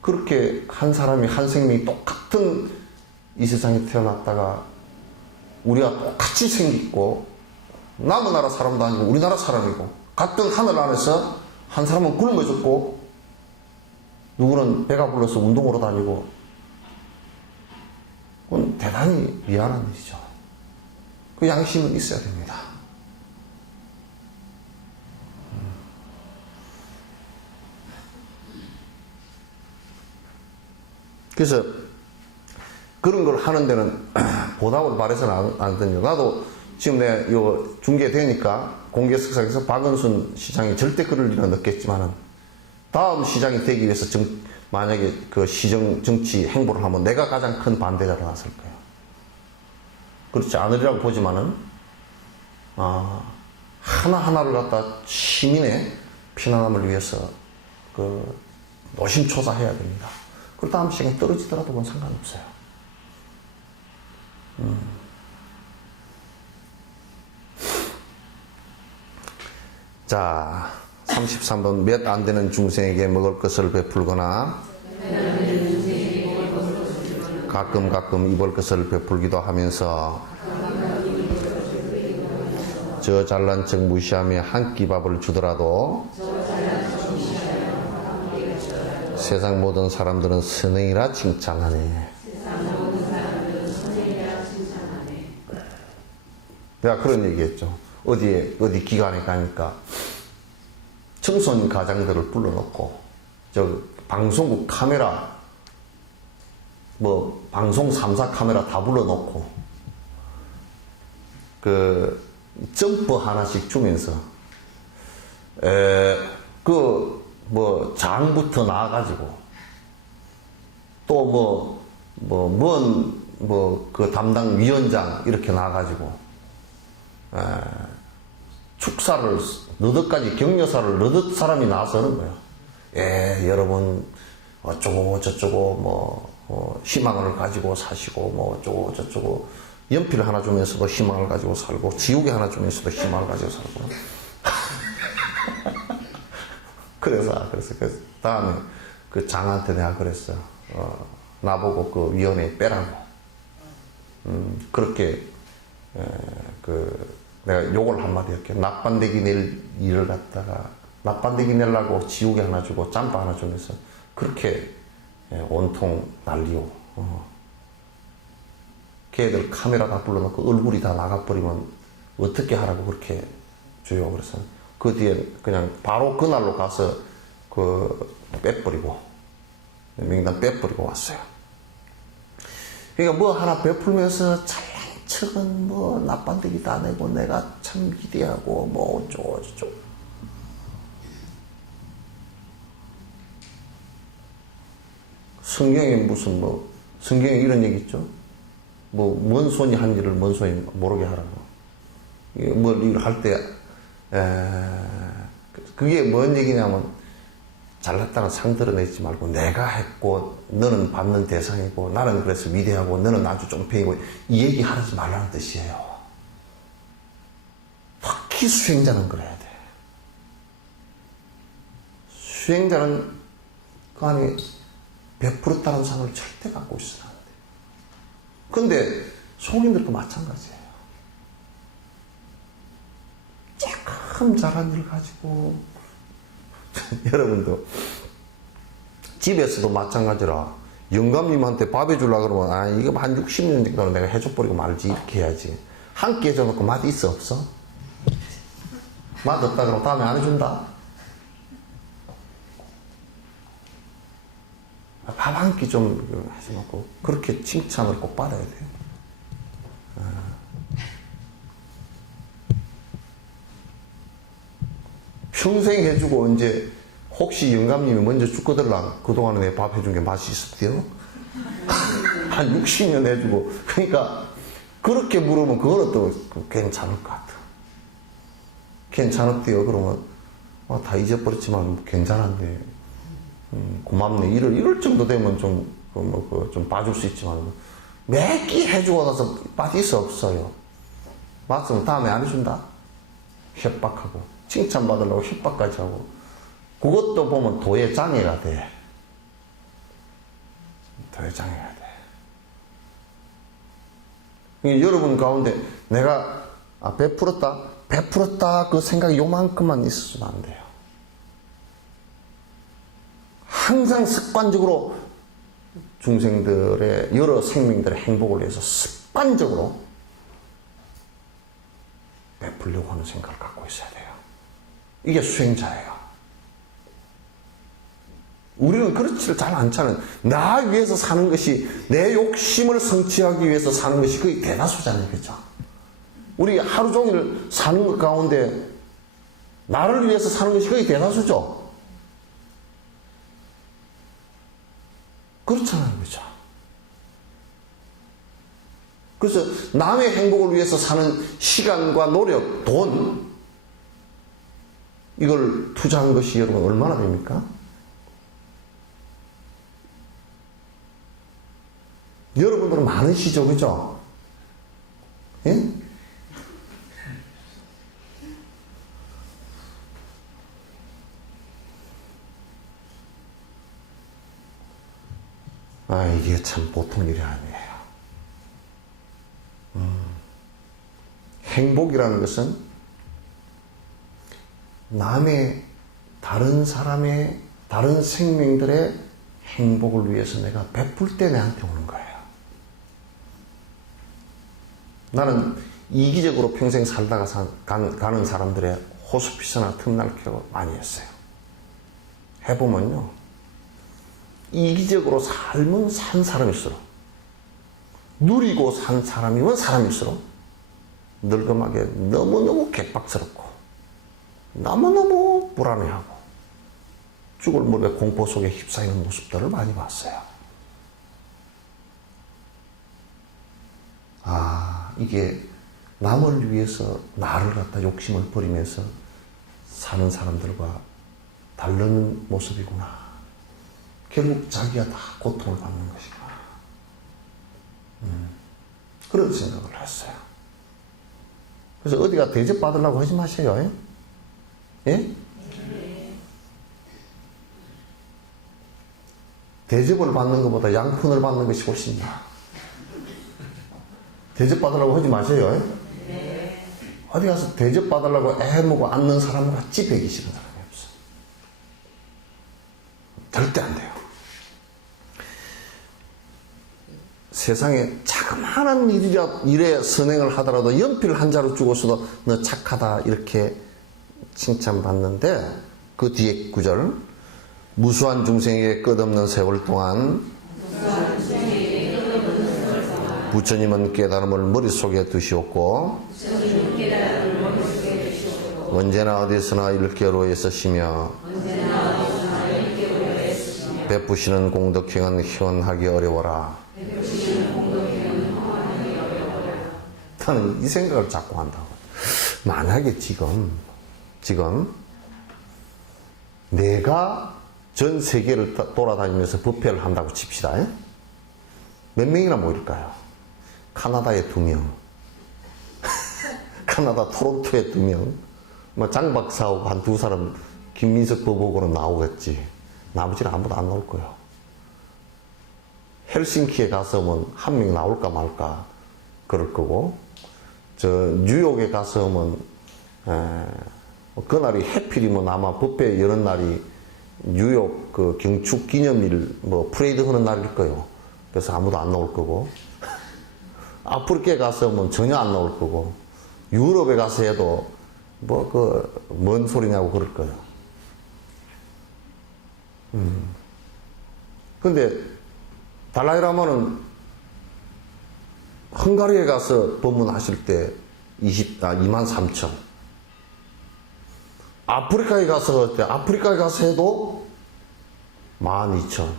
그렇게 한 사람이 한 생명이 똑같은 이 세상에 태어났다가 우리가 똑같이 생겼고 남의 나라 사람도 아니고 우리나라 사람이고 같은 하늘 안에서 한 사람은 굶어 죽고 누구는 배가 불러서 운동으로 다니고 그건 대단히 미안한 일이죠. 그 양심은 있어야 됩니다. 그래서 그런 걸 하는 데는 보답을 바라서는 않거든요. 나도 지금 내가 요 중계되니까 공개석상에서 박은순 시장이 절대 그럴 일은 없겠지만은 다음 시장이 되기 위해서 만약에 그 시정 정치 행보를 하면 내가 가장 큰 반대자로 나설 거예요. 그렇지 않으리라고 보지만은 하나하나를 갖다 시민의 편안함을 위해서 그 노심초사해야 됩니다. 그 다음 시간에 떨어지더라도 그건 상관없어요. 자, 33번 몇 안 되는 중생에게 먹을 것을 베풀거나 가끔 입을 것을 베풀기도 하면서 저 잘난 척 무시하며 한 끼 밥을 주더라도 세상 모든 사람들은 선행이라 칭찬하네. 내가 그런 얘기했죠. 어디 기관에 가니까 청소년 가장들을 불러놓고 저 방송국 카메라 뭐 방송 3사 카메라 다 불러놓고 그 점퍼 하나씩 주면서 그 뭐 장부터 나와가지고 또 그 담당 위원장 이렇게 나와가지고 축사를 너댓까지 격려사를 너댓 사람이 나와서 하는 거예요. 여러분 어쩌고 저쩌고 희망을 가지고 사시고 어쩌고 저쩌고 연필 하나 주면서도 희망을 가지고 살고 지우개 하나 주면서도 희망을 가지고 살고 그래서 그 다음에 그 장한테 내가 그랬어. 나보고 그 위원회에 빼라고. 그렇게 내가 욕을 한마디 할게. 납반대기 낼 일을 갖다가 납반대기 내려고 지우개 하나 주고 짬바 하나 주면서 그렇게 온통 난리요. 걔들 카메라 다 불러놓고 얼굴이 다 나가버리면 어떻게 하라고 그렇게 줘요. 그래서 그 뒤에 그냥 바로 그날로 가서 빼버리고 명단 빼버리고 왔어요. 그러니까 하나 베풀면서 잘난 척은 납반대기 다 내고 내가 참 기대하고 어쩌고 저쩌고. 성경에 성경에 이런 얘기 있죠. 먼 손이 한 일을 먼 손이 모르게 하라고. 이걸 할 때, 그게 뭔 얘기냐면, 잘났다는 상 드러내지 말고, 내가 했고, 너는 받는 대상이고, 나는 그래서 위대하고, 너는 아주 쫑팽이고, 이 얘기 하지 말라는 뜻이에요. 특히 수행자는 그래야 돼. 수행자는 그 안에 베풀었다는 상을 절대 갖고 있어야 안 돼. 근데 성인들도 마찬가지예요. 조금 잘한 일 가지고 여러분도 집에서도 마찬가지라 영감님한테 밥 해주려고 그러면 이거 한 60년 정도는 내가 해줘버리고 말지 이렇게 해야지. 한 끼 해줘놓고 맛 있어 없어? 맛 없다 그러면 다음에 안 해준다? 밥 한 끼 좀 해줘놓고 그렇게 칭찬을 꼭 받아야 돼요. 평생 해주고 이제 혹시 영감님이 먼저 죽거들랑 그동안에 내 밥 해준 게 맛이 있었대요? 한 60년 해주고 그러니까 그렇게 물으면 그거는 또 괜찮을 것 같아. 괜찮았대요. 그러면 다 잊어버렸지만 괜찮은데 고맙네. 이럴 정도 되면 좀 봐줄 수 있지만 몇 끼 해주고 나서 맛 있어 없어요. 맛은 다음에 안 해준다? 협박하고 칭찬받으려고 협박까지 하고 그것도 보면 도의 장애가 돼. 도의 장애가 돼. 여러분 가운데 내가 베풀었다 그 생각이 요만큼만 있어서는 안 돼요. 항상 습관적으로 중생들의 여러 생명들의 행복을 위해서 습관적으로 베풀려고 하는 생각을 갖고 있어야 돼요. 이게 수행자예요. 우리는 그렇지를 잘 않잖아요. 나 위해서 사는 것이 내 욕심을 성취하기 위해서 사는 것이 거의 대다수잖아요. 그렇죠? 우리 하루 종일 사는 것 가운데 나를 위해서 사는 것이 거의 대다수죠. 그렇잖아요. 그렇죠? 그래서 남의 행복을 위해서 사는 시간과 노력, 돈 이걸 투자한 것이 여러분 얼마나 됩니까? 여러분들은 많으시죠, 그죠? 예? 이게 참 보통 일이 아니에요. 행복이라는 것은 다른 사람의, 다른 생명들의 행복을 위해서 내가 베풀 때 내한테 오는 거예요. 나는 이기적으로 평생 살다가 가는 사람들의 호스피스나 틈날 케어 많이 했어요. 해보면요. 이기적으로 삶은 산 사람일수록, 누리고 산 사람이면 사람일수록 늙음하게 너무너무 개빡스럽고 너무너무 불안해하고 죽을 무렵에 공포 속에 휩싸이는 모습들을 많이 봤어요. 이게 남을 위해서 나를 갖다 욕심을 버리면서 사는 사람들과 다른 모습이구나. 결국 자기가 다 고통을 받는 것이구나. 그런 생각을 했어요. 그래서 어디가 대접 받으려고 하지 마세요. 예? 대접을 받는 것보다 양푼을 받는 것이 훨씬 나아. 대접 받으려고 하지 마세요. 어디 가서 대접 받으려고 애먹고 앉는 사람은 같이 배기 싫은 사람이 없어. 절대 안 돼요. 세상에 자그마한 일에 선행을 하더라도 연필 한 자루 주고서도 너 착하다 이렇게 칭찬받는데 그 뒤에 구절 무수한 중생에게 끝없는 세월 동안 부처님은 깨달음을 머릿속에 두시옵고 언제나 어디서나 일개로 애쓰시며 베푸시는 공덕행은 희원하기 어려워라. 나는 이 생각을 자꾸 한다고. 만약에 지금 내가 전 세계를 돌아다니면서 법회를 한다고 칩시다. 몇 명이나 모일까요? 카나다에 2명, 카나다 토론토에 2명, 뭐 장박사하고 한 2사람 김민석 법옥으로 나오겠지. 나머지는 아무도 안 나올 거예요. 헬싱키에 가서 뭐 1명 나올까 말까 그럴 거고, 저 뉴욕에 가서 뭐 그날이 해필이면 아마 법회 여는 날이 뉴욕 그 경축 기념일 뭐 프레이드 하는 날일 거예요. 그래서 아무도 안 나올 거고, 아프리카에 가서 뭐 전혀 안 나올 거고, 유럽에 가서 해도 뭐 그 뭔 소리냐고 그럴 거예요. 근데 달라이라마는 헝가리에 가서 법문하실 때 23,000. 아프리카에 가서 해도 12,000.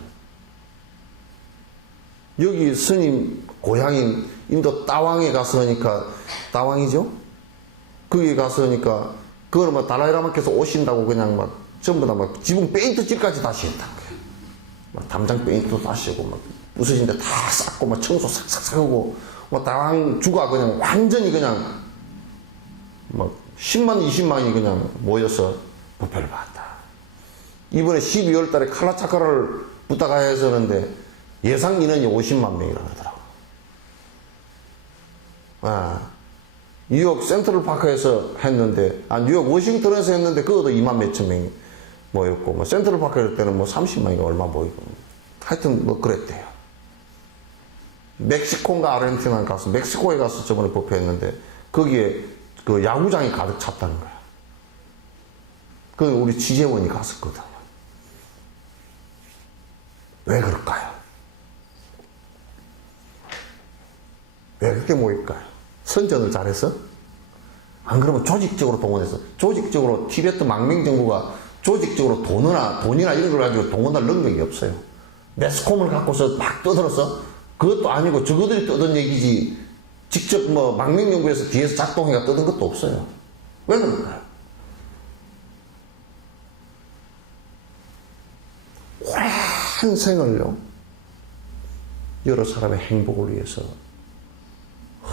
여기 스님 고향인 인도 따왕에 가서 하니까, 따왕이죠? 거기 가서 하니까, 그거는 뭐 달라이라마께서 오신다고 그냥 막 전부 다 막 지붕 페인트칠까지 다시 했다. 막 담장 페인트도 다시 하고, 막 부서진 데 다 쌓고, 막 청소 싹싹싹 하고, 뭐 따왕 주가 그냥 완전히 그냥 막 10만, 20만이 그냥 모여서 부패를 받았다. 이번에 12월 달에 칼라차카를 부탁 해서 하는데 예상 인원이 50만 명이라고 하더라고. 뉴욕 센트럴 파크에서 했는데, 뉴욕 워싱턴에서 했는데, 그것도 2만 몇천 명이 모였고, 뭐, 센트럴 파크 할 때는 뭐 30만이 얼마 모이고. 하여튼 뭐 그랬대요. 멕시코인가 아르헨티나 가서, 멕시코에 가서 저번에 법회했는데, 거기에 그 야구장이 가득 찼다는 거야. 그 우리 지재원이 갔었거든. 왜 그럴까요? 왜 그렇게 모일까요? 선전을 잘해서? 안 그러면 조직적으로 동원해서, 조직적으로 티베트 망명정부가 조직적으로 돈이나 이런 걸 가지고 동원할 능력이 없어요. 매스콤을 갖고서 막 떠들어서, 그것도 아니고 저거들이 떠든 얘기지, 직접 뭐 망명정부에서 뒤에서 작동해가 떠든 것도 없어요. 왜 그럴까요? 오랜 생을요, 여러 사람의 행복을 위해서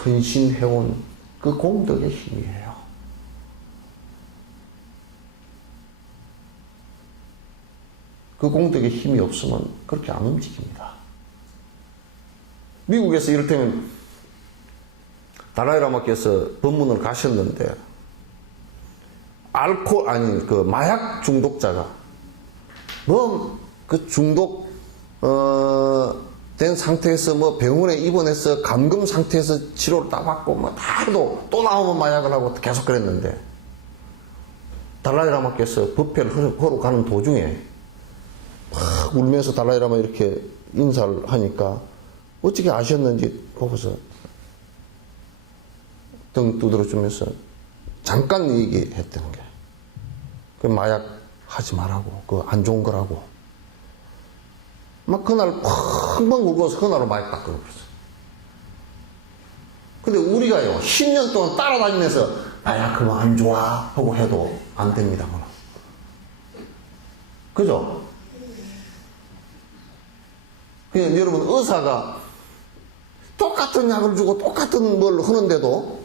헌신해온 그 공덕의 힘이에요. 그 공덕의 힘이 없으면 그렇게 안 움직입니다. 미국에서 이를테면 달라이라마께서 법문을 가셨는데, 그 마약 중독자가 그 중독 된 상태에서 뭐 병원에 입원해서 감금 상태에서 치료를 다 받고 뭐 다 해도 또 나오면 마약을 하고 계속 그랬는데, 달라이라마께서 법회를 하러 가는 도중에 막 울면서 달라이라마 이렇게 인사를 하니까 어떻게 아셨는지 보고서 등 두드려주면서 잠깐 얘기했던 게, 그 마약 하지 말라고, 그거 안 좋은 거라고. 막 그날 펑펑 울고서 그날로 마약 딱 끊어버렸어요. 근데 우리가요, 10년 동안 따라다니면서, 야, 그거 안 좋아. 하고 해도 안 됩니다. 그죠? 그러니까 여러분, 의사가 똑같은 약을 주고 똑같은 뭘 하는데도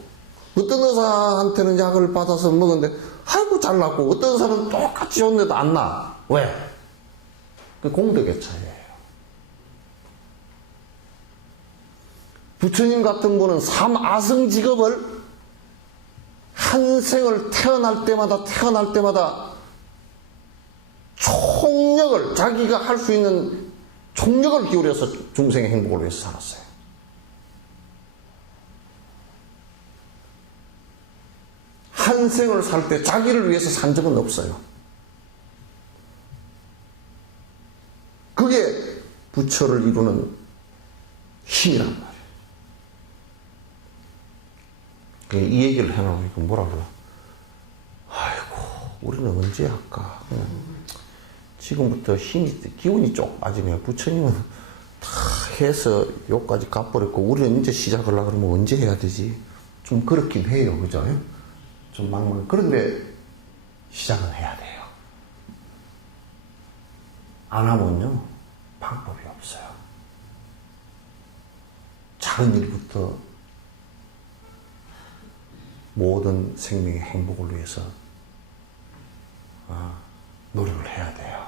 어떤 의사한테는 약을 받아서 먹었는데, 아이고, 잘 낫고, 어떤 의사는 똑같이 줬는데도 안 나. 왜? 그 공덕의 차이예요. 부처님 같은 분은 삼아성 직업을 한 생을 태어날 때마다 총력을, 자기가 할 수 있는 총력을 기울여서 중생의 행복을 위해서 살았어요. 한 생을 살 때 자기를 위해서 산 적은 없어요. 그게 부처를 이루는 힘이란 말이에요. 이 얘기를 해놓으니까 뭐라 그래? 아이고, 우리는 언제 할까? 지금부터 기운이 쪽 빠지네요. 부처님은 다 해서 여기까지 가버렸고, 우리는 이제 시작을 하려고 그러면 언제 해야 되지? 좀 그렇긴 해요. 그죠? 좀 막막. 그런데 시작은 해야 돼요. 안 하면요, 방법이 없어요. 작은 일부터 모든 생명의 행복을 위해서 노력을 해야 돼요.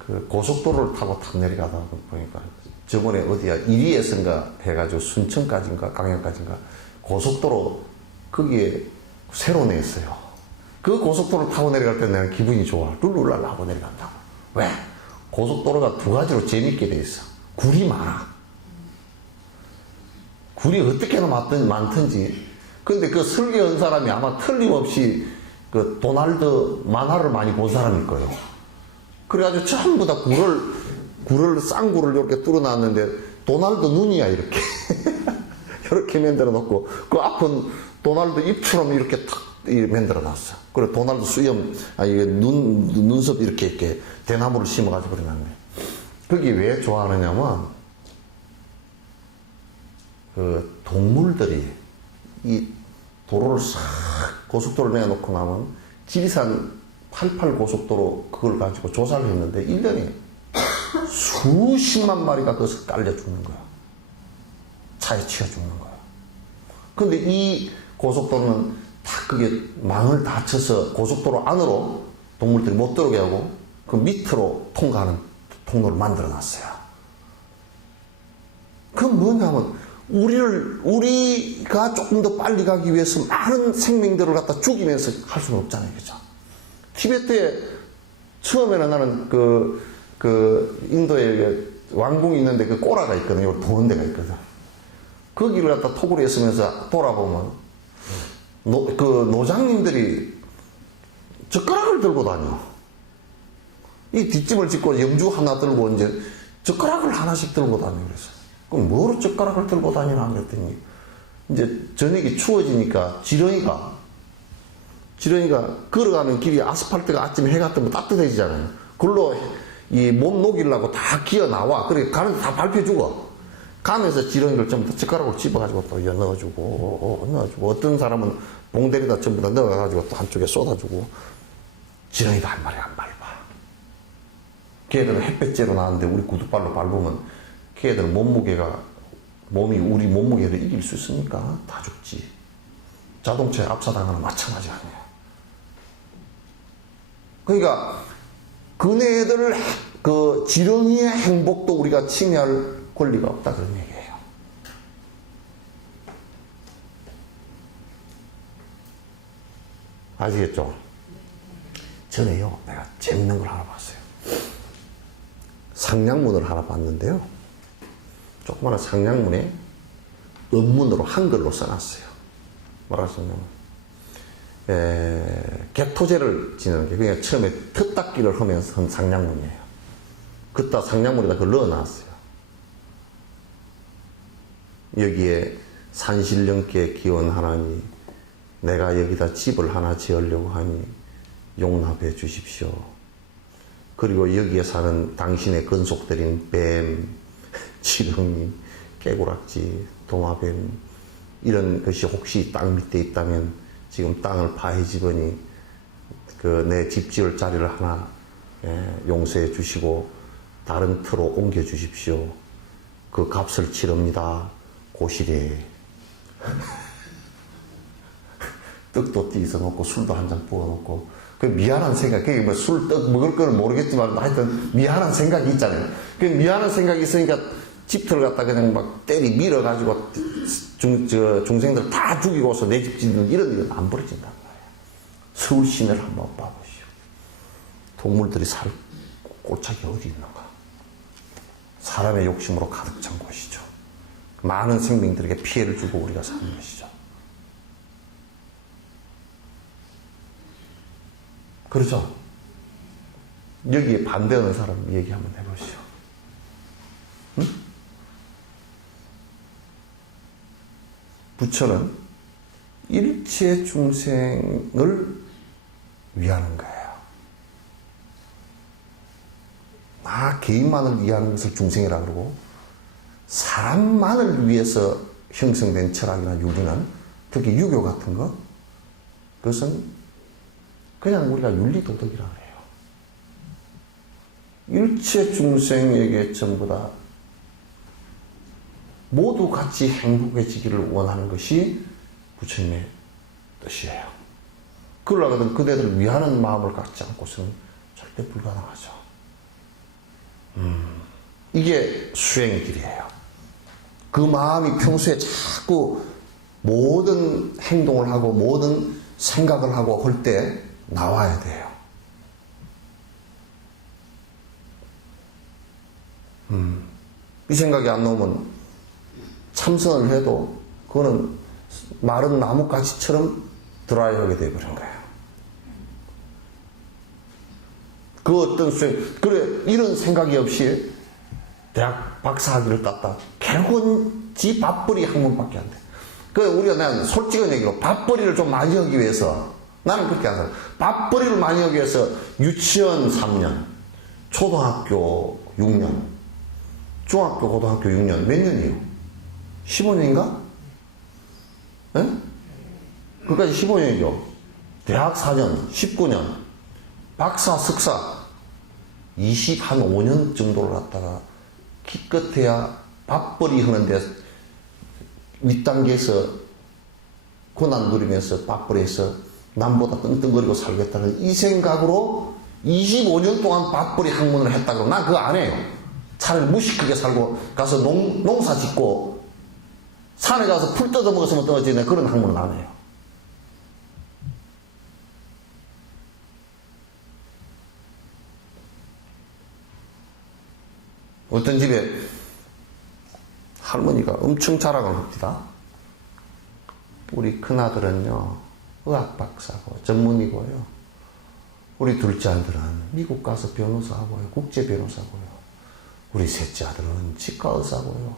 그 고속도로를 타고 탁 내려가다 보니까 저번에 어디야 이리에선가 해가지고 순천까지인가 강양까지인가 고속도로 거기에 새로 냈어요. 그 고속도로를 타고 내려갈 때 내가 기분이 좋아. 룰루랄라 하고 내려간다고. 왜? 고속도로가 두 가지로 재밌게 돼 있어. 굴이 많아. 굴이 어떻게나 많든지. 근데 그 설계한 사람이 아마 틀림없이 그 도날드 만화를 많이 본 사람일 거예요. 그래가지고 전부 다 굴을 굴을 이렇게 뚫어놨는데 도날드 눈이야, 이렇게. 이렇게 만들어 놓고, 그 앞은 도날드 입처럼 이렇게 탁 만들어 놨어. 그리고 도날드 수염, 눈썹 이렇게 대나무를 심어가지고 그래놨네. 거기 왜 좋아하느냐면, 그 동물들이 이 도로를 싹 고속도로를 내놓고 나면 지리산 88 고속도로 그걸 가지고 조사를 했는데 1년에 수십만 마리가 거기서 깔려 죽는 거야. 차에 치여 죽는 거야. 근데 이 고속도로는 다 그게 망을 닫혀서 고속도로 안으로 동물들이 못 들어오게 하고 그 밑으로 통과하는 통로를 만들어 놨어요. 그건 뭐냐면 우리가 조금 더 빨리 가기 위해서 많은 생명들을 갖다 죽이면서 할 수는 없잖아요. 그죠? 티베트에 처음에는 나는 인도에 왕궁이 있는데 그 꼬라가 있거든요. 더운 데가 있거든. 거기를 갖다 토굴에 있으면서 돌아보면 그 노장님들이 젓가락을 들고 다녀. 이 뒷짐을 짓고 염주 하나 들고 이제 젓가락을 하나씩 들고 다녀. 그래서 그럼 뭐로 젓가락을 들고 다니나 그랬더니 이제 저녁이 추워지니까 지렁이가 걸어가는 길이 아스팔트가 아침에 해가 뜨면 따뜻해지잖아요. 그걸로 이 몸 녹이려고 다 기어 나와. 그래 가는데 다 밟혀 죽어. 가면서 지렁이를 전부 다 젓가락으로 집어가지고 또 넣어주고 어떤 사람은 봉대리다 전부 다 넣어가지고 또 한쪽에 쏟아주고 지렁이가 한 마리 안 밟아. 걔들은 햇볕째로 나왔는데 우리 구두발로 밟으면 걔들 몸이 우리 몸무게를 이길 수 있으니까 다 죽지. 자동차에 압사당하는 마찬가지 아니에요. 그러니까 그네들 그 지렁이의 행복도 우리가 침해할 권리가 없다 그런 얘기예요. 아시겠죠? 전에요 내가 재밌는 걸 하나 봤어요. 상냥문을 하나 봤는데요. 조그마한 상냥문에 은문으로 한글로 써놨어요. 뭐라 썼냐면 객토제를 지내는 게 그냥 처음에 텄닦기를 하면서 한 상냥문이에요. 그따 상냥문에다 그걸 넣어놨어요. 여기에 산신령께 기원하나니 내가 여기다 집을 하나 지으려고 하니 용납해 주십시오. 그리고 여기에 사는 당신의 근속들인 뱀, 지렁이, 깨구락지, 도마뱀 이런 것이 혹시 땅 밑에 있다면 지금 땅을 파헤집으니 그 내 집 지을 자리를 하나 용서해 주시고 다른 터로 옮겨 주십시오. 그 값을 치릅니다. 고시래. 떡도 띠서 놓고 술도 한 잔 부어 놓고 그 미안한 생각, 그게 뭐 술, 떡 먹을 거는 모르겠지만 하여튼 미안한 생각이 있잖아요. 그 미안한 생각이 있으니까 집터를 갖다 그냥 막 때리 밀어가지고 중생들 다 죽이고서 내 집 짓는 이런 일은 안 벌어진단 말이에요. 서울 시내를 한번 봐보시오. 동물들이 살 꼴짝이 어디 있는가. 사람의 욕심으로 가득 찬 곳이죠. 많은 생명들에게 피해를 주고 우리가 사는 것이죠. 그렇죠? 여기에 반대하는 사람 얘기 한번 해보시오. 응? 부처는 일체 중생을 위하는 거예요. 나 개인만을 위하는 것을 중생이라고 그러고 사람만을 위해서 형성된 철학이나 윤리는 특히 유교 같은 거 그것은 그냥 우리가 윤리도덕이라고 해요. 일체 중생에게 전부 다 모두 같이 행복해지기를 원하는 것이 부처님의 뜻이에요. 그러려거든 그대들을 위하는 마음을 갖지 않고서는 절대 불가능하죠. 이게 수행의 길이에요. 그 마음이 평소에 자꾸 모든 행동을 하고 모든 생각을 하고 할 때 나와야 돼요. 이 생각이 안 나오면 참선을 해도 그거는 마른 나뭇가지처럼 드라이하게 되어버린 거예요. 그 어떤 수행, 그래, 이런 생각이 없이 대학 박사학위를 땄다. 결국은 지 밥벌이 학문밖에 안 돼. 그 우리가 난 솔직한 얘기로 밥벌이를 좀 많이 하기 위해서 나는 그렇게 안 살아. 밥벌이를 많이 하기 위해서 유치원 3년, 초등학교 6년, 중학교, 고등학교 6년, 몇 년이에요? 15년인가? 예? 그까지 15년이죠. 대학 4년, 19년, 박사, 석사, 25년 정도를 갖다가 기껏해야 밥벌이 하는데 윗단계에서 고난 누리면서 밥벌이해서 남보다 떵떵거리고 살겠다는 이 생각으로 25년 동안 밥벌이 학문을 했다고 난 그거 안 해요. 차라리 무식하게 살고 가서 농사 짓고 산에 가서 풀 뜯어 먹었으면 떨어지네. 그런 학문은 안 해요. 어떤 집에 할머니가 엄청 자랑을 합니다. 우리 큰아들은요 의학 박사고 전문이고요. 우리 둘째 아들은 미국 가서 변호사하고요. 국제 변호사고요. 우리 셋째 아들은 치과 의사고요.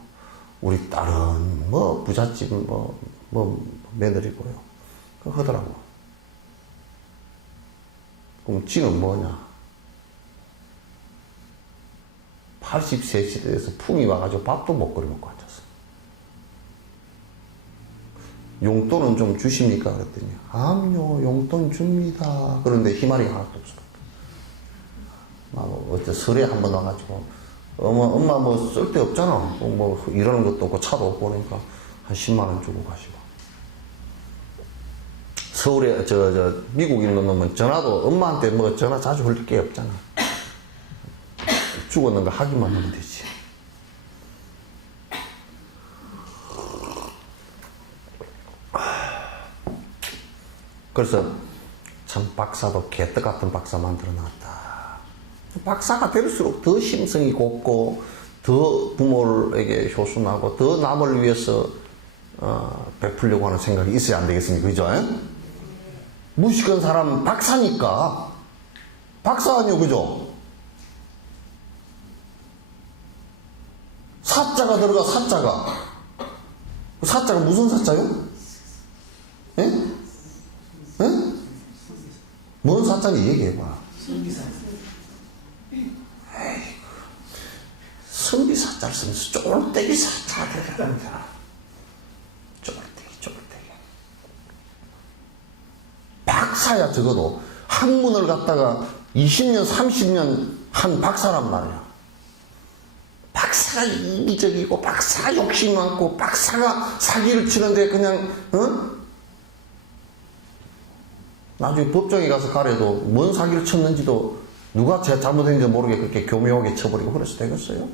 우리 딸은 뭐 부잣집 뭐 며느리고요. 그거 하더라고. 그럼 지는 뭐냐? 80세 시대에서 풍이 와가지고 밥도 못 끓여 먹고 앉았어. 용돈은 좀 주십니까? 그랬더니 아니요 용돈 줍니다. 그런데 희망이 하나도 없어. 어째 설에 한번 와가지고 엄마 뭐 쓸 데 없잖아. 뭐 이러는 것도 없고 차도 없고 그러니까 한 10만 원 주고 가시고. 서울에 미국 있는 놈은 전화도 엄마한테 뭐 전화 자주 할 게 없잖아. 죽었는 거 하기만 하면 되지. 그래서 참 박사도 개떡 같은 박사 만들어 놨다. 박사가 될수록 더 심성이 곱고 더 부모에게 효순하고 더 남을 위해서 베풀려고 하는 생각이 있어야 안 되겠습니까? 그죠? 무식한 사람은 박사니까 박사 아니요, 그죠? 사자가 들어가. 사자가 무슨 사자요? 예? 예? 뭔 사자인지 얘기해봐. 에이구, 선비사자 박사를 쓰면서 쫄대기 사차게 합니다. 쫄대기. 박사야 적어도 학문을 갖다가 20년, 30년 한 박사란 말이야. 박사가 이기적이고, 박사가 욕심 많고, 박사가 사기를 치는데 그냥, 나중에 법정에 가서 가래도 뭔 사기를 쳤는지도 누가 잘못했는지 모르게 그렇게 교묘하게 쳐버리고 그래서 되겠어요?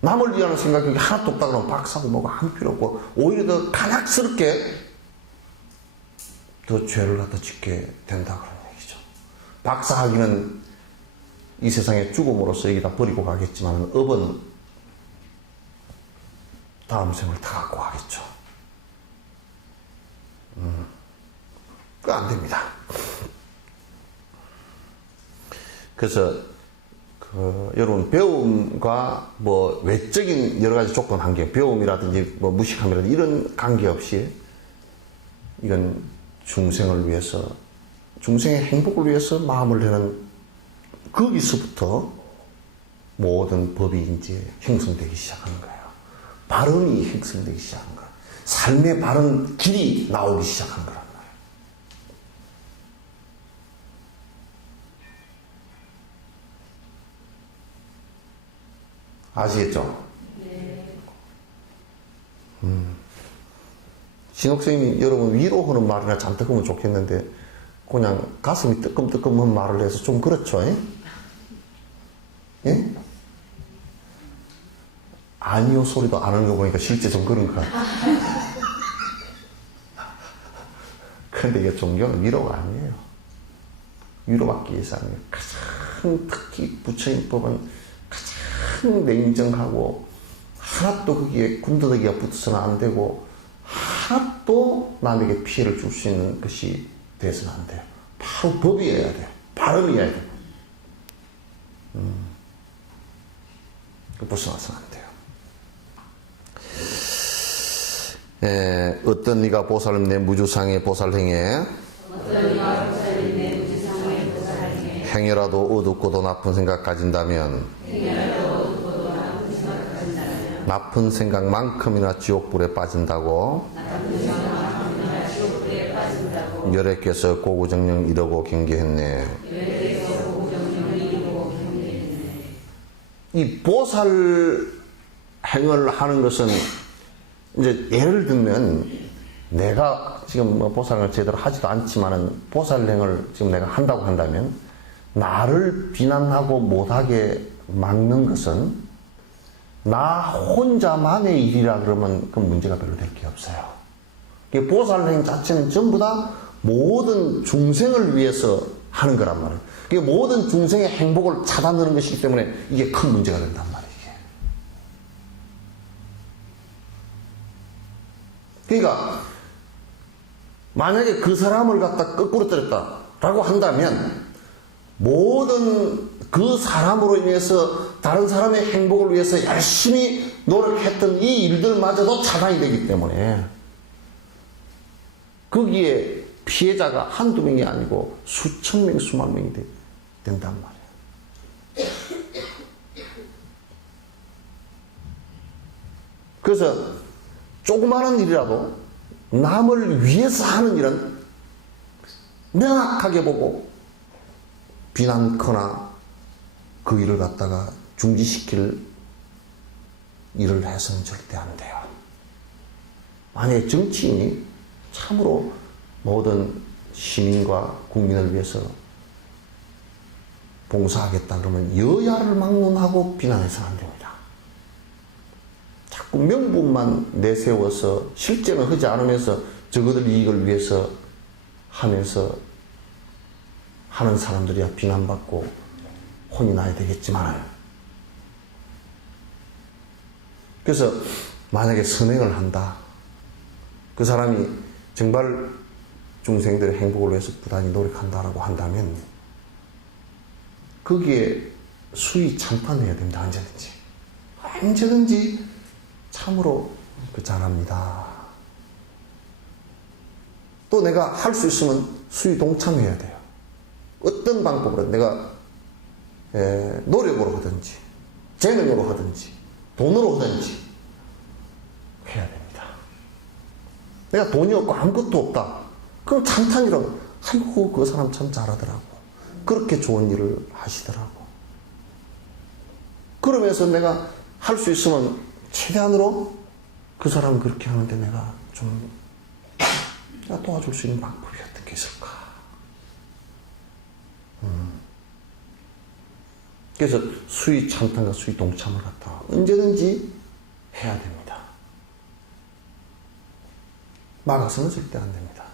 남을 위하는 생각이 하나도 없다 그러면 박사고 뭐가 아무 필요 없고, 오히려 더 간악스럽게 더 죄를 갖다 짓게 된다 그런 얘기죠. 박사하기는 이 세상에 죽음으로써 여기다 버리고 가겠지만 업은 다음 생을 다 갖고 가겠죠. 그거 안 됩니다. 그래서 여러분 배움과 뭐 외적인 여러 가지 조건 관계, 배움이라든지 뭐 무식함이라든지 이런 관계 없이 이건 중생을 위해서, 중생의 행복을 위해서 마음을 내는, 거기서부터 모든 법이 이제 형성되기 시작하는 거예요. 발언이 형성되기 시작하는 거예요. 삶의 바른 길이 나오기 시작하는 거란 말이에요. 아시겠죠? 네. 신옥생님이 여러분 위로하는 말이나 잔뜩 하면 좋겠는데 그냥 가슴이 뜨끔뜨끔한 말을 해서 좀 그렇죠? 예? 아니요 소리도 안 하는 거 보니까 실제 좀 그런 것 같아요. 그런데 이게 종교는 위로가 아니에요. 위로받기 위해서 아니에요. 가장 특히 부처님법은 가장 냉정하고 하나도 거기에 군더더기가 붙어서는 안 되고 하나도 남에게 피해를 줄 수 있는 것이 돼서는 안 돼요. 바로 법이어야 돼요. 발음이어야 돼요. 벗어나서는 안 돼요. 어떤 이가 보살님 내 무주상의 보살행에 행여라도 어둡고도 나쁜 생각 가진다면 나쁜 생각만큼이나 지옥불에 빠진다고 열애께서 고구정령 이러고 경계했네. 이 보살 행을 하는 것은 이제 예를 들면 내가 지금 뭐 보살행을 제대로 하지도 않지만은 보살행을 지금 내가 한다고 한다면 나를 비난하고 못하게 막는 것은 나 혼자만의 일이라 그러면 그 문제가 별로 될 게 없어요. 보살행 자체는 전부 다 모든 중생을 위해서 하는 거란 말이에요. 모든 중생의 행복을 차단하는 것이기 때문에 이게 큰 문제가 된단 말이에요. 그러니까 만약에 그 사람을 갖다 거꾸로 때렸다라고 한다면 모든 그 사람으로 인해서 다른 사람의 행복을 위해서 열심히 노력했던 이 일들마저도 차단이 되기 때문에 거기에 피해자가 한두 명이 아니고 수천 명, 수만 명이 된단 말이에요. 그래서 조그마한 일이라도 남을 위해서 하는 일은 명확하게 보고 비난거나 그 일을 갖다가 중지시킬 일을 해서는 절대 안 돼요. 만약에 정치인이 참으로 모든 시민과 국민을 위해서 봉사하겠다 그러면 여야를 막론하고 비난해서는 안 됩니다. 자꾸 명분만 내세워서 실제는 하지 않으면서 저거들 이익을 위해서 하면서 하는 사람들이야 비난받고 혼이 나야 되겠지만, 그래서 만약에 선행을 한다, 그 사람이 정말 중생들의 행복을 위해서 부단히 노력한다라고 한다면 거기에 수위 참판해야 됩니다. 언제든지 참으로 잘합니다. 또 내가 할 수 있으면 수위 동참해야 돼요. 어떤 방법으로 내가 노력으로 하든지 재능으로 하든지 돈으로 하든지 해야 됩니다. 내가 돈이 없고 아무것도 없다. 그럼 찬탄이라고. 아이고 그 사람 참 잘하더라고. 그렇게 좋은 일을 하시더라고. 그러면서 내가 할 수 있으면 최대한으로 그 사람 그렇게 하는데 내가 좀 도와줄 수 있는 방법이 어떤 게 있을까. 그래서 수의 찬탄과 수의 동참을 갖다 언제든지 해야 됩니다. 막아서는 절대 안 됩니다.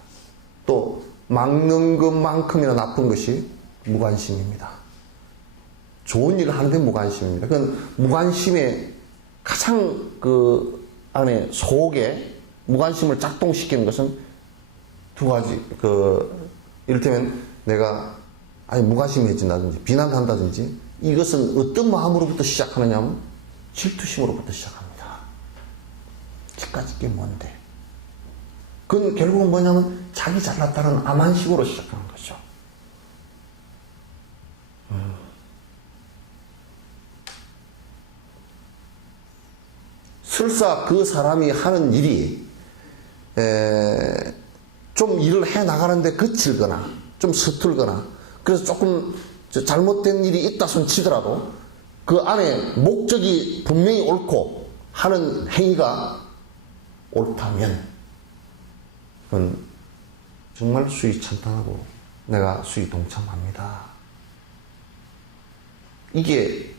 또 막는 것만큼이나 나쁜 것이 무관심입니다. 좋은 일을 하는데 무관심입니다. 그건 무관심의 가장 그 안에 속에 무관심을 작동시키는 것은 두 가지. 이를테면 내가 무관심해진다든지 비난한다든지 이것은 어떤 마음으로부터 시작하느냐 하면 질투심으로부터 시작합니다. 기까짓 게 뭔데? 그건 결국은 뭐냐면 자기 잘났다는 암한식으로 시작하는 거죠. 설사 그 사람이 하는 일이 좀 일을 해 나가는데 거칠거나 좀 서툴거나 그래서 조금 잘못된 일이 있다 손 치더라도 그 안에 목적이 분명히 옳고 하는 행위가 옳다면 그건 정말 수의 찬탄하고 내가 수의 동참합니다. 이게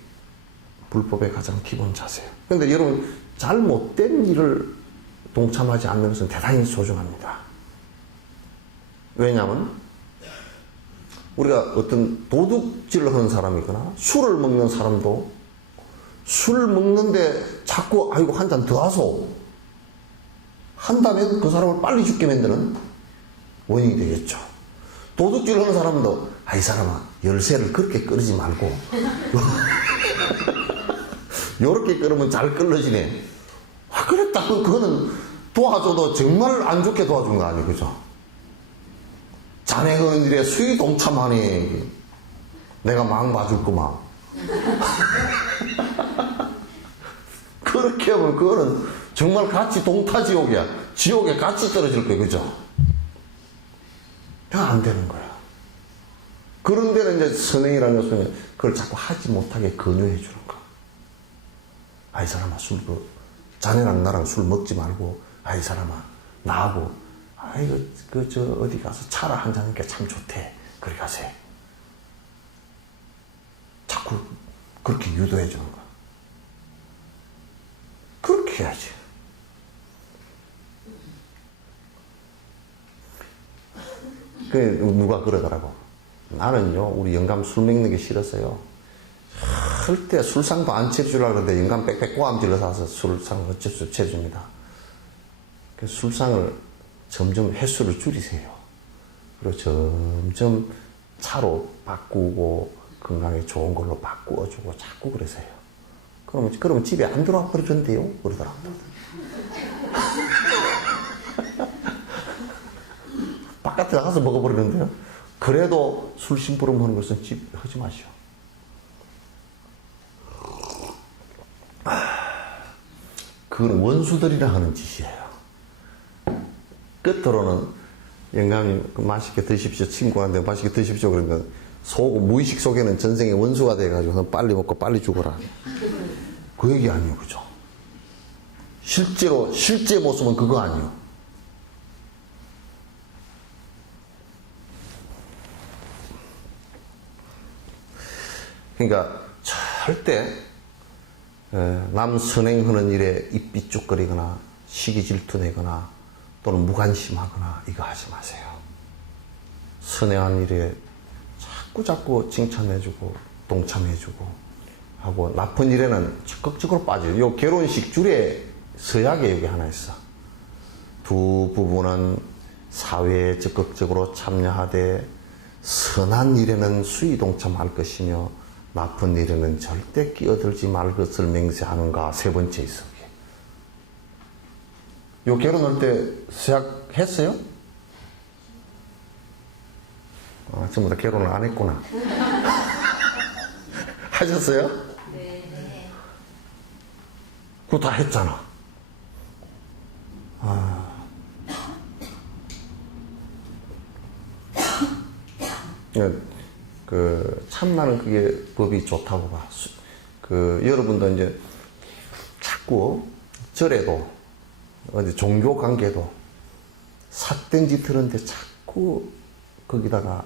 불법의 가장 기본 자세예요. 그런데 여러분 잘못된 일을 동참하지 않는 것은 대단히 소중합니다. 왜냐하면 우리가 어떤 도둑질을 하는 사람이거나 술을 먹는 사람도 술 먹는데 자꾸 아이고 한 잔 더 하소 한다면 그 사람을 빨리 죽게 만드는 원인이 되겠죠. 도둑질을 하는 사람도 이 사람아 열쇠를 그렇게 끓이지 말고 요렇게 끓으면 잘 끓여지네. 그랬다. 그거는 도와줘도 정말 안 좋게 도와준 거 아니에요. 그죠? 자네 그런 일에 수의 동참하니 내가 막 봐줄구만. 그렇게 하면 그거는 정말 같이 동타지옥이야. 지옥에 같이 떨어질 거예요. 그죠? 안 되는 거야. 그런 데는 이제 선행이라는 것은 그걸 자꾸 하지 못하게 권유해 주는 거. 이 사람아 자네랑 나랑 술 먹지 말고 이 사람아 나하고 어디 가서 차라 한잔 하는 게 참 좋대. 그리 가세요. 자꾸 그렇게 유도해 주는 거. 그렇게 해야지. 누가 그러더라고. 나는요, 우리 영감 술 먹는 게 싫었어요. 절대 술상도 안 채워주려고 그러는데 영감 빽빽 꼬암질러 사서 술상을 어쩔 수 없이 채워줍니다. 그래서 술상을 점점 횟수를 줄이세요. 그리고 점점 차로 바꾸고 건강에 좋은 걸로 바꾸어주고 자꾸 그러세요. 그러면 집에 안 들어와 버리던데요? 그러더라고요. 바깥에 나가서 먹어버리는데요. 그래도 술 심부름 하는 것은 집 하지 마시오. 그건 원수들이라 하는 짓이에요. 끝으로는 영감님 맛있게 드십시오. 친구한테 맛있게 드십시오. 그러니까 무의식 속에는 전생에 원수가 돼가지고 빨리 먹고 빨리 죽어라. 그 얘기 아니에요. 그죠? 실제 모습은 그거 아니에요. 그러니까 절대 남 선행하는 일에 입 삐죽거리거나 시기 질투내거나 또는 무관심하거나 이거 하지 마세요. 선행한 일에 자꾸 칭찬해주고 동참해주고 하고 나쁜 일에는 적극적으로 빠져요. 요 결혼식 줄에 서약에 여기 하나 있어. 두 부부는 사회에 적극적으로 참여하되 선한 일에는 수의 동참할 것이며 나쁜 일에는 절대 끼어들지 말 것을 맹세하는가. 세 번째 있어. 요 결혼할 때 서약했어요? 전부 다 결혼을 안 했구나. 하셨어요? 네. 그거 다 했잖아. 참 나는 그게 법이 좋다고 봐. 여러분도 이제 자꾸 절에도, 어디 종교 관계도 삿된 짓 들었는데 자꾸 거기다가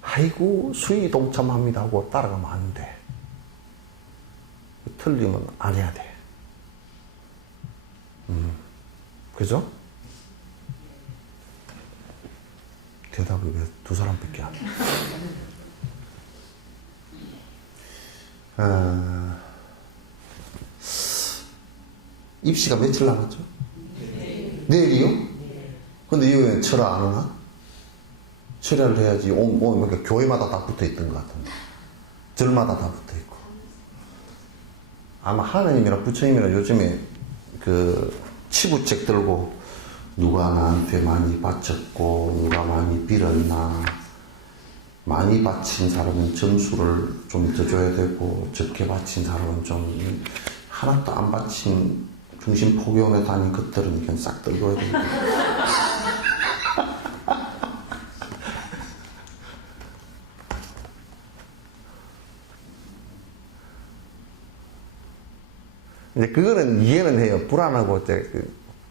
아이고 수의 동참합니다 하고 따라가면 안 돼. 틀리면 안 해야 돼. 그죠? 대답을 왜 두 사람밖에 안 해? 입시가 며칠 남았죠? 내일이요? 근데 이거 철화 안 오나? 철야를 해야지. 그러니까 교회마다 다 붙어 있던 것 같은데. 절마다 다 붙어 있고. 아마 하나님이나 부처님이나 요즘에 치부책 들고 누가 나한테 많이 바쳤고 누가 많이 빌었나, 많이 바친 사람은 점수를 좀 더 줘야 되고 적게 바친 사람은 좀, 하나도 안 바친 중심 포교원에 다닌 것들은 그냥 싹 들고야 되고. 이제 그거는 이해는 해요. 불안하고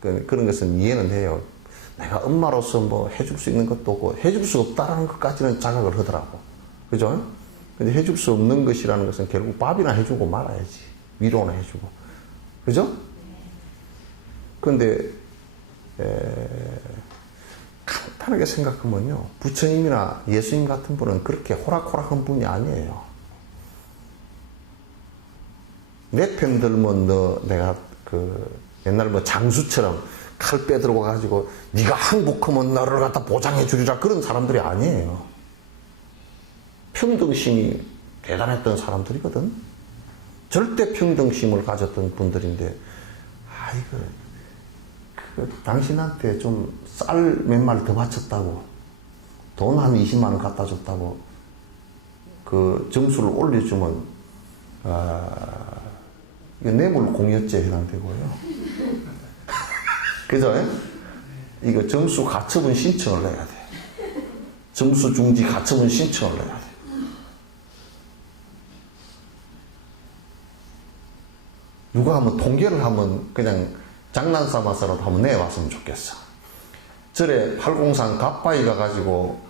그런 것은 이해는 해요. 내가 엄마로서 뭐 해줄 수 있는 것도 없고 해줄 수 없다라는 것까지는 자각을 하더라고. 그죠? 근데 해줄 수 없는 것이라는 것은 결국 밥이나 해주고 말아야지. 위로나 해주고. 그죠? 근데 간단하게 생각하면요, 부처님이나 예수님 같은 분은 그렇게 호락호락한 분이 아니에요. 내 편 들면 내가 옛날 뭐 장수처럼 칼 빼들고 가지고 네가 항복하면 나를 갖다 보장해 주리라, 그런 사람들이 아니에요. 평등심이 대단했던 사람들이거든. 절대 평등심을 가졌던 분들인데, 당신한테 좀 쌀 몇 마리 더 바쳤다고, 돈 한 20만 원 갖다 줬다고 그 점수를 올려주면 이거 뇌물 공여죄에 해당되고요. 그죠? 이거 점수 가처분 신청을 해야 돼. 점수 중지 가처분 신청을 해야 돼. 누가 한번 통계를 한번 그냥 장난 삼아서라도 한번 내봤으면 좋겠어. 절에 팔공산 갑바위 가가지고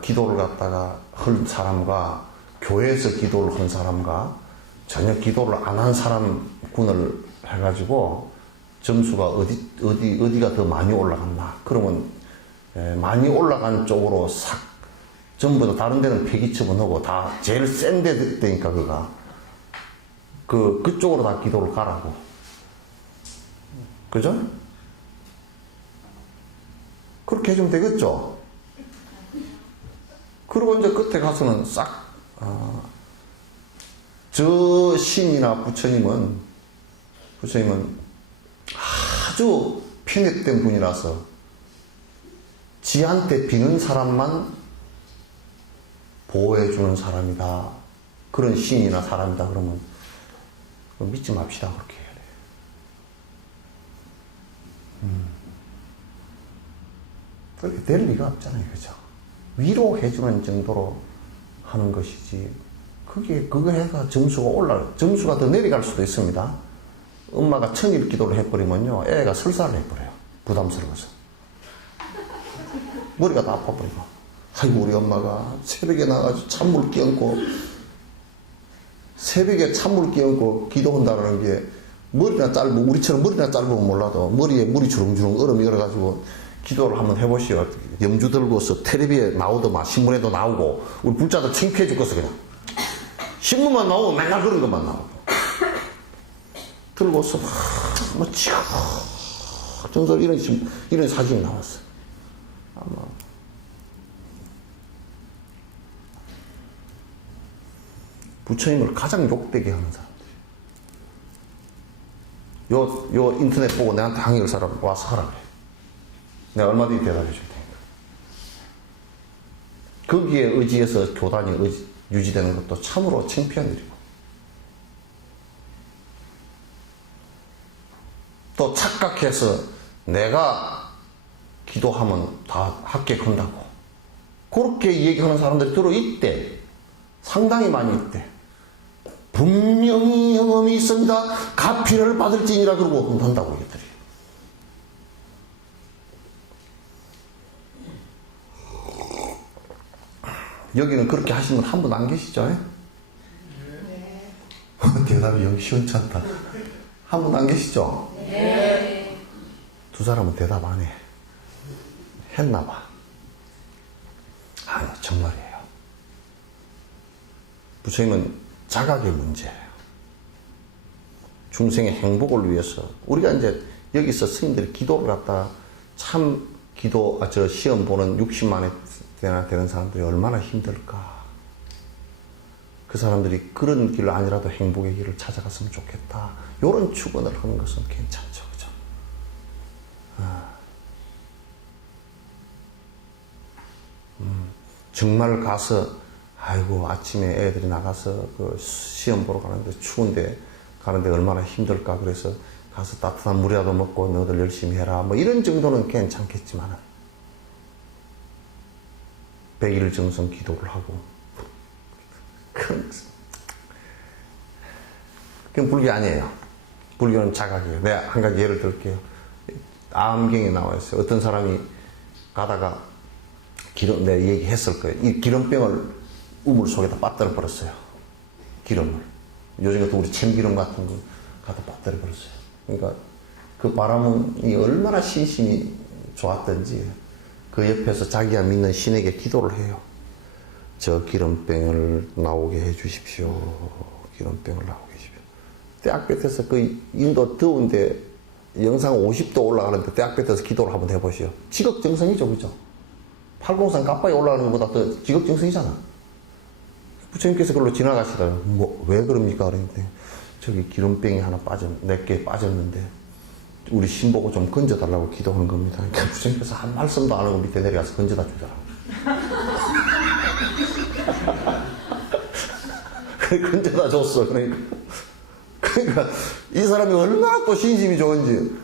기도를 갖다가 한 사람과 교회에서 기도를 한 사람과 전혀 기도를 안 한 사람 군을 해가지고 점수가 어디가 더 많이 올라갔나. 그러면 많이 올라간 쪽으로 싹 전부 다, 다른 데는 폐기 처분하고 다 제일 센 데 되니까 그쪽으로 다 기도를 가라고. 그죠? 그렇게 해주면 되겠죠? 그리고 이제 끝에 가서는 저 신이나 부처님은 아주 편했던 분이라서 지한테 비는 사람만 보호해주는 사람이다, 그런 신이나 사람이다 그러면 믿지 맙시다. 그렇게 해야 돼. 그렇게 될 리가 없잖아요. 그죠? 위로해주는 정도로 하는 것이지, 그거 해서 점수가 더 내려갈 수도 있습니다. 엄마가 천일 기도를 해버리면요, 애가 설사를 해버려요. 부담스러워서. 머리가 다 아파버리고. 아이고, 우리 엄마가 새벽에 나가서 찬물 끼얹고, 새벽에 찬물 끼얹고 기도한다는 게, 머리나 짧고, 우리처럼 머리나 짧으면 몰라도 머리에 물이 주렁주렁 얼음이 얼어가지고 기도를 한번 해보시오. 염주 들고서 텔레비에 나오더만, 신문에도 나오고, 우리 불자들 창피해 죽겠어, 그냥. 신문만 나오고 맨날 그런 것만 나오고. 들고서 막 전설 이런 사진이 나왔어. 아마 부처님을 가장 욕되게 하는 사람들. 요 인터넷 보고 내한테 항의할 사람 와서 하라 그래. 내가 얼마든지 대답해 줄 테니까. 거기에 의지해서 교단이 유지되는 것도 참으로 창피한 일이고. 또 착각해서 내가 기도하면 다 합격한다고. 그렇게 얘기하는 사람들이 들어있대. 상당히 많이 있대. 분명히 영험이 있습니다. 가피를 받을지니라 그러고 한다고 얘기들이. 여기는 그렇게 하시는 분 한 분 안 계시죠? 네. 대답이 여기 시원찮다. 한 분 안 계시죠? 네. 두 사람은 대답 안 해. 했나 봐. 아니, 정말이에요. 부처님은 자각의 문제예요. 중생의 행복을 위해서 우리가 이제 여기서 스님들이 기도를 갖다 참 저 시험 보는 60만에 되는 사람들이 얼마나 힘들까. 그 사람들이 그런 길 아니라도 행복의 길을 찾아갔으면 좋겠다. 이런 축원을 하는 것은 괜찮죠. 그죠? 정말 가서 아이고 아침에 애들이 나가서 그 시험 보러 가는데 추운데 가는데 얼마나 힘들까. 그래서 가서 따뜻한 물이라도 먹고 너희들 열심히 해라. 뭐 이런 정도는 괜찮겠지만 100일 정성 기도를 하고 그건 불교 아니에요. 불교는 자각이에요. 내가 한 가지 예를 들게요. 암경에 나와 있어요. 어떤 사람이 가다가 내가 얘기했을 거예요. 이 기름병을 우물 속에다 빠뜨려 버렸어요. 기름을. 요즘 같은 우리 참기름 같은 거 갖다 빠뜨려 버렸어요. 그러니까 그 바람이 얼마나 신심이 좋았던지 그 옆에서 자기가 믿는 신에게 기도를 해요. 저 기름병을 나오게 해 주십시오. 기름병을 나오게 해 주십시오. 대학 끝에서 그 인도 더운데 영상 50도 올라가는데 대학 끝에서 기도를 한번 해보시오. 지극정성이죠. 그죠? 803 가빠에 올라가는 것보다 더 지극정성이잖아. 부처님께서 그걸로 지나가시더라고요. 뭐, 왜 그럽니까? 그랬는데, 저기 기름병이 하나 몇 개 빠졌는데, 우리 신보고 좀 건져달라고 기도하는 겁니다. 그러니까 부처님께서 한 말씀도 안 하고 밑에 내려가서 건져다 주더라고요. 건져다 줬어. 그러니까, 이 사람이 얼마나 또 신심이 좋은지,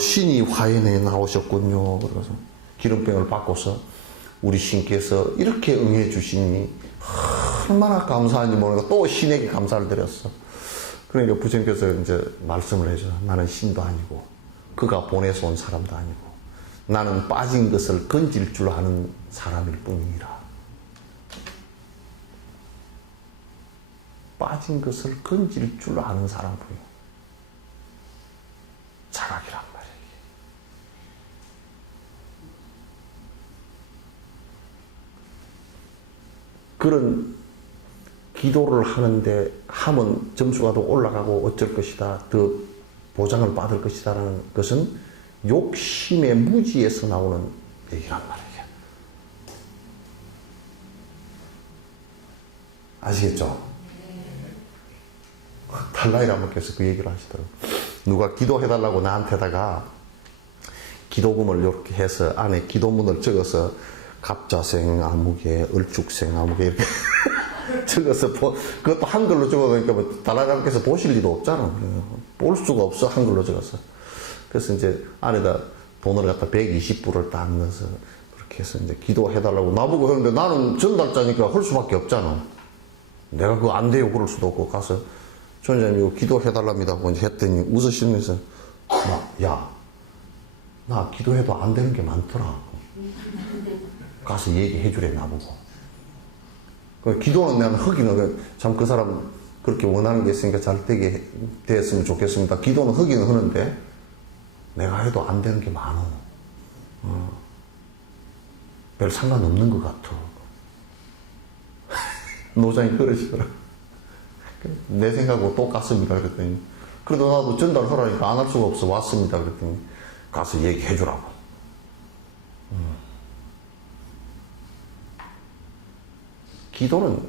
신이 화연에 나오셨군요. 그래서 기름병을 바꿔서 우리 신께서 이렇게 응해 주시니, 얼마나 감사한지 모르니까 또 신에게 감사를 드렸어. 그러니까 부처님께서 이제 말씀을 해줘. 나는 신도 아니고 그가 보내서 온 사람도 아니고 나는 빠진 것을 건질 줄 아는 사람일 뿐이니라. 빠진 것을 건질 줄 아는 사람뿐이야. 자각이란 말이야. 그런 기도를 하면 점수가 더 올라가고 어쩔 것이다. 더 보장을 받을 것이다. 라는 것은 욕심의 무지에서 나오는 얘기란 말이에요. 아시겠죠? 달라이라마께서 그 얘기를 하시더라고요. 누가 기도해달라고 나한테다가 기도금을 이렇게 해서 안에 기도문을 적어서 갑자생 아무개, 을축생 아무개 이렇게 적어서 그것도 한글로 적어놓으니까 뭐 달라이라마께서 보실 리도 없잖아. 볼 수가 없어. 한글로 적어서. 그래서 이제 안에다 돈을 갖다 120불을 딱 넣어서 그렇게 해서 이제 기도해달라고 나보고 하는데 나는 전달자니까 할 수밖에 없잖아. 내가 그거 안 돼요. 그럴 수도 없고 가서 전자님 이거 기도해달랍니다 하고 이제 했더니 웃으시면서 야, 나 기도해도 안 되는 게 많더라. 가서 얘기해 주래 나보고. 기도는 나는 흑이는 참 그 사람 그렇게 원하는 게 있으니까 잘 되게 됐으면 좋겠습니다. 기도는 흑이는 하는데 내가 해도 안 되는 게 많아. 별 상관없는 것 같아. 노장이 그러시더라. 내 생각하고 똑같습니다. 그랬더니 그래도 나도 전달하라니까 안 할 수가 없어. 왔습니다. 그랬더니 가서 얘기해 주라고. 기도는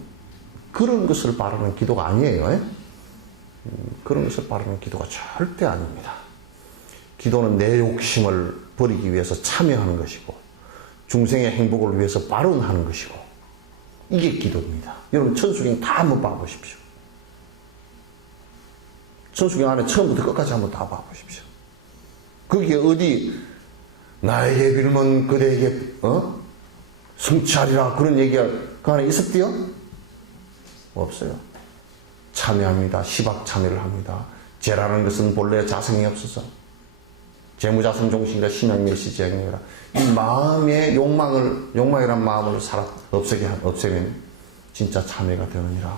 그런 것을 바라는 기도가 아니에요. 그런 것을 바라는 기도가 절대 아닙니다. 기도는 내 욕심을 버리기 위해서 참여하는 것이고 중생의 행복을 위해서 발언하는 것이고 이게 기도입니다. 여러분 천수경 다 한번 봐보십시오. 천수경 안에 처음부터 끝까지 한번 다 봐보십시오. 거기에 어디 나에게 빌면 그대에게 성취하리라 그런 얘기가 그 안에 있었대요? 없어요. 참여합니다. 시박 참여를 합니다. 죄라는 것은 본래 자성이 없어서 재무자성 종신이라 신앙멸시지향이라 이 마음의 욕망이란 마음을 없애면 진짜 참여가 되느니라.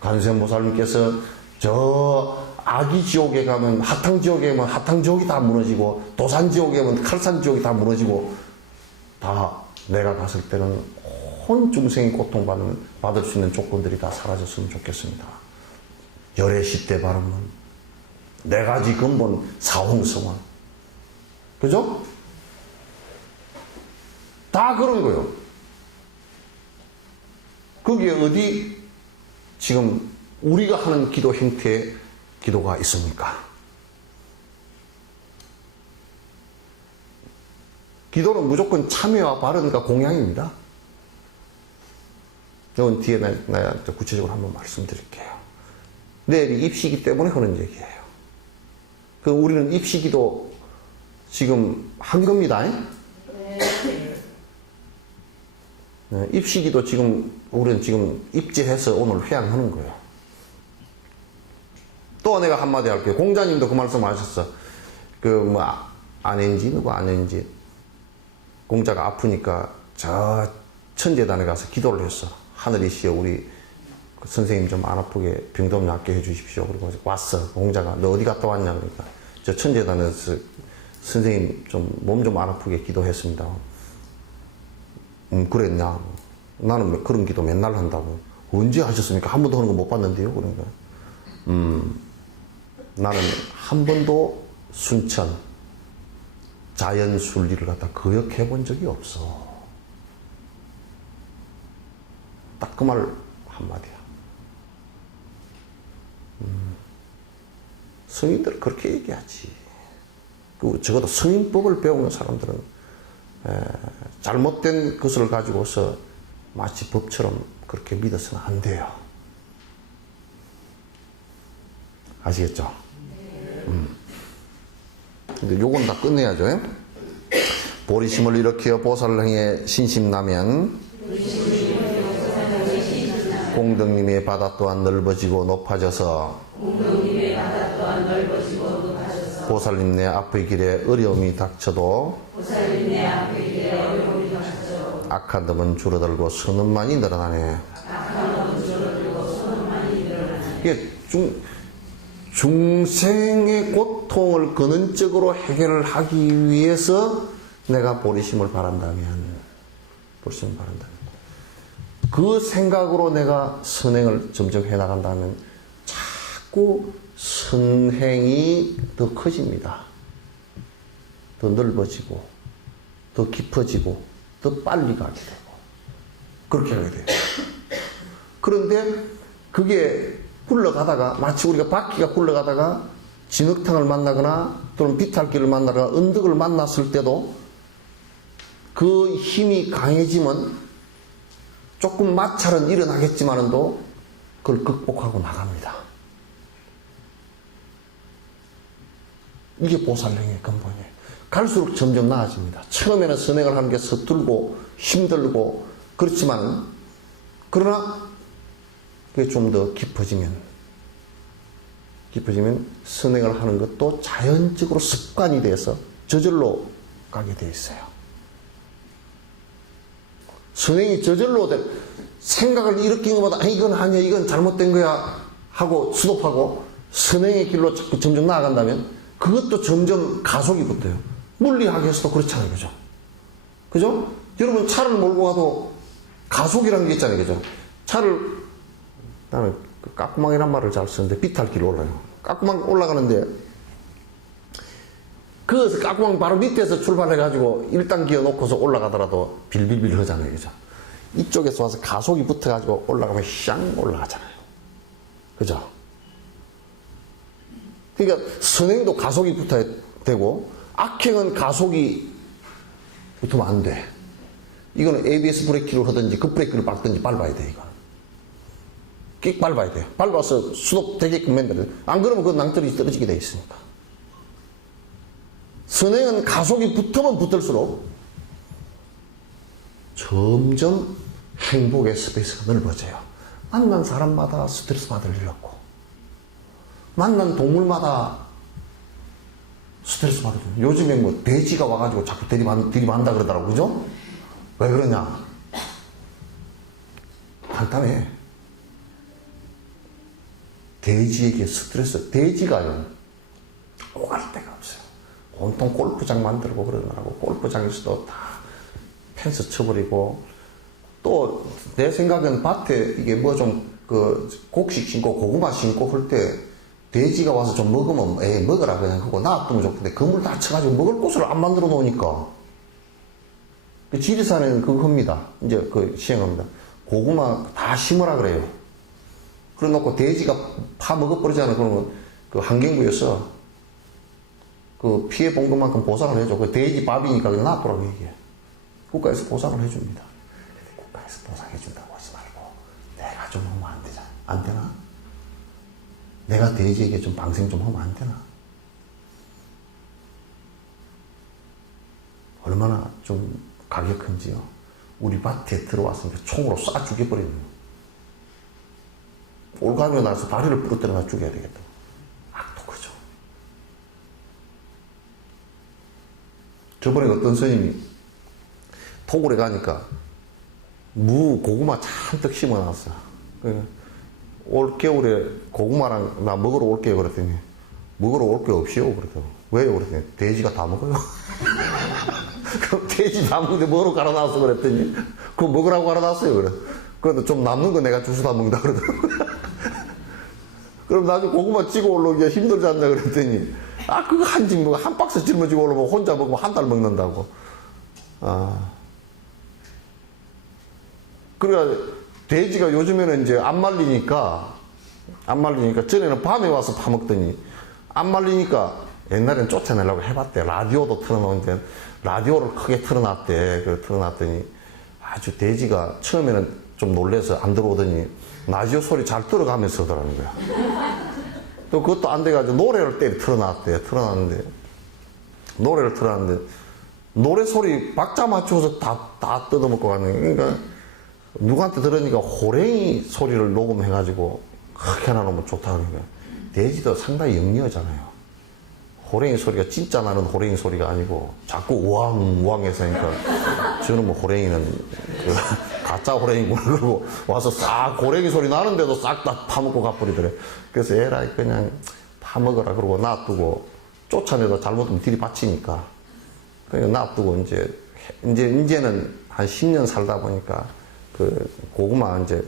관세음보살님께서 저 아기지옥에 가면 하탕지옥에 가면 하탕지옥이 다 무너지고 도산지옥에 가면 칼산지옥이 다 무너지고 다 내가 갔을 때는 온 중생이 고통받을 수 있는 조건들이 다 사라졌으면 좋겠습니다. 열애시대 바르면 네 가지 근본 사홍성원 그죠? 다 그런 거예요. 거기에 어디 지금 우리가 하는 기도 형태의 기도가 있습니까? 기도는 무조건 참여와 발언과 공양입니다. 이건 뒤에 내가 구체적으로 한번 말씀드릴게요. 내일이 입시기 때문에 하는 얘기예요. 그 우리는 입시기도 지금 한 겁니다. 네, 입시기도 우리는 지금 입제해서 오늘 회양하는 거예요. 또 내가 한마디 할게요. 공자님도 그 말씀 하셨어. 아닌지 누구 아닌지 공자가 아프니까 저 천재단에 가서 기도를 했어. 하늘이시여 우리 선생님 좀 안 아프게 병 좀 낫게 해주십시오. 그리고 왔어. 공자가 너 어디 갔다 왔냐 그러니까 저 천재단에서 선생님 좀 몸 좀 안 아프게 기도했습니다. 그랬냐? 나는 그런 기도 맨날 한다고. 언제 하셨습니까? 한 번도 하는 거 못 봤는데요. 그러니까 나는 한 번도 순천 자연순리를 갖다 거역해 본 적이 없어. 딱 그 말 한마디야. 성인들 그렇게 얘기하지. 적어도 성인법을 배우는 사람들은 잘못된 것을 가지고서 마치 법처럼 그렇게 믿어서는 안 돼요. 아시겠죠? 근데 요건 다 끝내야죠. 보리심을 일으켜 보살행에 신심나면 공덕님의 바다 또한 넓어지고 높아져서 보살님 내 앞의 길에 어려움이 닥쳐도 악한 덤은 줄어들고 선음만이 늘어나네. 이게 중생의 고통을 근원적으로 해결을 하기 위해서 내가 보리심을 바란다면 그 생각으로 내가 선행을 점점 해나간다면 자꾸 선행이 더 커집니다. 더 넓어지고 더 깊어지고 더 빨리 가게 되고 그렇게 하게 돼요. 그런데 그게 굴러가다가 마치 우리가 바퀴가 굴러가다가 진흙탕을 만나거나 또는 비탈길을 만나거나 언덕을 만났을 때도 그 힘이 강해지면 조금 마찰은 일어나겠지만도 그걸 극복하고 나갑니다. 이게 보살행의 근본이에요. 갈수록 점점 나아집니다. 처음에는 선행을 하는 게 서툴고 힘들고 그렇지만 그러나 그게 좀 더 깊어지면 선행을 하는 것도 자연적으로 습관이 돼서 저절로 가게 돼 있어요. 선행이 저절로 생각을 일으키는 것보다 이건 아니야 이건 잘못된 거야 하고 수독하고 선행의 길로 자꾸 점점 나아간다면 그것도 점점 가속이 붙어요. 물리학에서도 그렇잖아요. 그죠? 그죠? 여러분 차를 몰고 가도 가속이라는 게 있잖아요. 그죠? 나는 그 까꾸망이란 말을 잘 쓰는데 비탈길 올라요. 까꾸망 올라가는데 그 까꾸망 바로 밑에서 출발해가지고 1단기어 놓고서 올라가더라도 빌빌빌 하잖아요. 그죠? 이쪽에서 와서 가속이 붙어가지고 올라가면 샹 올라가잖아요. 그죠? 그러니까 선행도 가속이 붙어야 되고 악행은 가속이 붙으면 안 돼. 이거는 ABS 브레이크를 하든지 급브레이크를 밟든지 밟아야 돼. 이거 끽 밟아야 돼요. 밟아서 수독되게끔 만들어야 돼. 안 그러면 그 낭떠러지 떨어지게 돼 있으니까. 선행은 가속이 붙으면 붙을수록 점점 행복의 스페이스가 넓어져요. 만난 사람마다 스트레스 받을 일 없고, 만난 동물마다 스트레스 받을 일. 요즘에 뭐 돼지가 와가지고 자꾸 들이만다 그러더라고, 그죠? 왜 그러냐? 간단해. 돼지에게 스트레스, 돼지가요, 오갈 데가 없어요. 온통 골프장 만들고 그러느라고 골프장에서도 다 펜스 쳐버리고, 또 내 생각은 밭에 이게 뭐 좀 그 곡식 심고 고구마 심고 할 때 돼지가 와서 좀 먹으면 에이 먹으라 그냥 하고 놔두면 좋겠는데 그물 다 쳐가지고 먹을 곳을 안 만들어 놓으니까 그 지리산에는 그거 합니다. 이제 그 시행합니다. 고구마 다 심으라 그래요. 그래 놓고 돼지가 파 먹어버리잖아. 그러면 그 환경부에서 그 피해 본 것만큼 보상을 해줘. 그 돼지 밥이니까 그냥 놔두라고 얘기해. 국가에서 보상을 해줍니다. 국가에서 보상해준다고 하지 말고 내가 좀 하면 안 되잖아. 안 되나? 내가 돼지에게 좀 방생 좀 하면 안 되나? 얼마나 좀 가격큰지요. 우리 밭에 들어왔으니까 총으로 쏴 죽여버리는 거예요. 올가미가 나서 다리를 부러뜨려 죽여야 되겠다. 악독하죠. 저번에 어떤 스님이 토굴에 가니까 고구마 잔뜩 심어놨어. 올 겨울에 고구마랑 나 먹으러 올게요. 그랬더니 먹으러 올 게 없이요. 그러더라고. 왜요? 그랬더니 돼지가 다 먹어요. 그럼 돼지 다 먹는데 뭐로 갈아놨어? 그랬더니 그거 먹으라고 갈아놨어요. 그래. 그래도 좀 남는 거 내가 주워 다 먹는다 그러더라고. 그럼 나중에 고구마 찌고 올라오기가 힘들지 않나 그랬더니 그거 한 박스 짊어지고 올라오면 혼자 먹으면 한 달 먹는다고. 그러니까 돼지가 요즘에는 이제 안 말리니까 전에는 밤에 와서 파먹더니 안 말리니까 옛날엔 쫓아내려고 해봤대. 라디오도 틀어놓은데 라디오를 크게 틀어놨대. 그래 틀어놨더니 아주 돼지가 처음에는 좀 놀래서 안 들어오더니 라디오 소리 잘 들어가면서 하더라는 거야. 또 그것도 안 돼가지고 노래를 틀어놨대. 노래를 틀어놨는데 노래 소리 박자 맞춰서 다 뜯어먹고 가는 거야. 그러니까 누구한테 들으니까 호랭이 소리를 녹음해가지고 크게 해놔놓으면 좋다는 거야. 돼지도 상당히 영리하잖아요. 호랭이 소리가 진짜 나는 호랭이 소리가 아니고 자꾸 우왕우왕해서 하니까 저는 뭐 호랭이는 가짜 호랭이구나 그러고 와서 싹 호랭이 소리 나는데도 싹 다 파먹고 가버리더래. 그래서 에라이 그냥 파먹어라 그러고 놔두고 쫓아내다 잘못하면 들이받치니까 그냥 놔두고 이제는 한 10년 살다 보니까 그 고구마 이제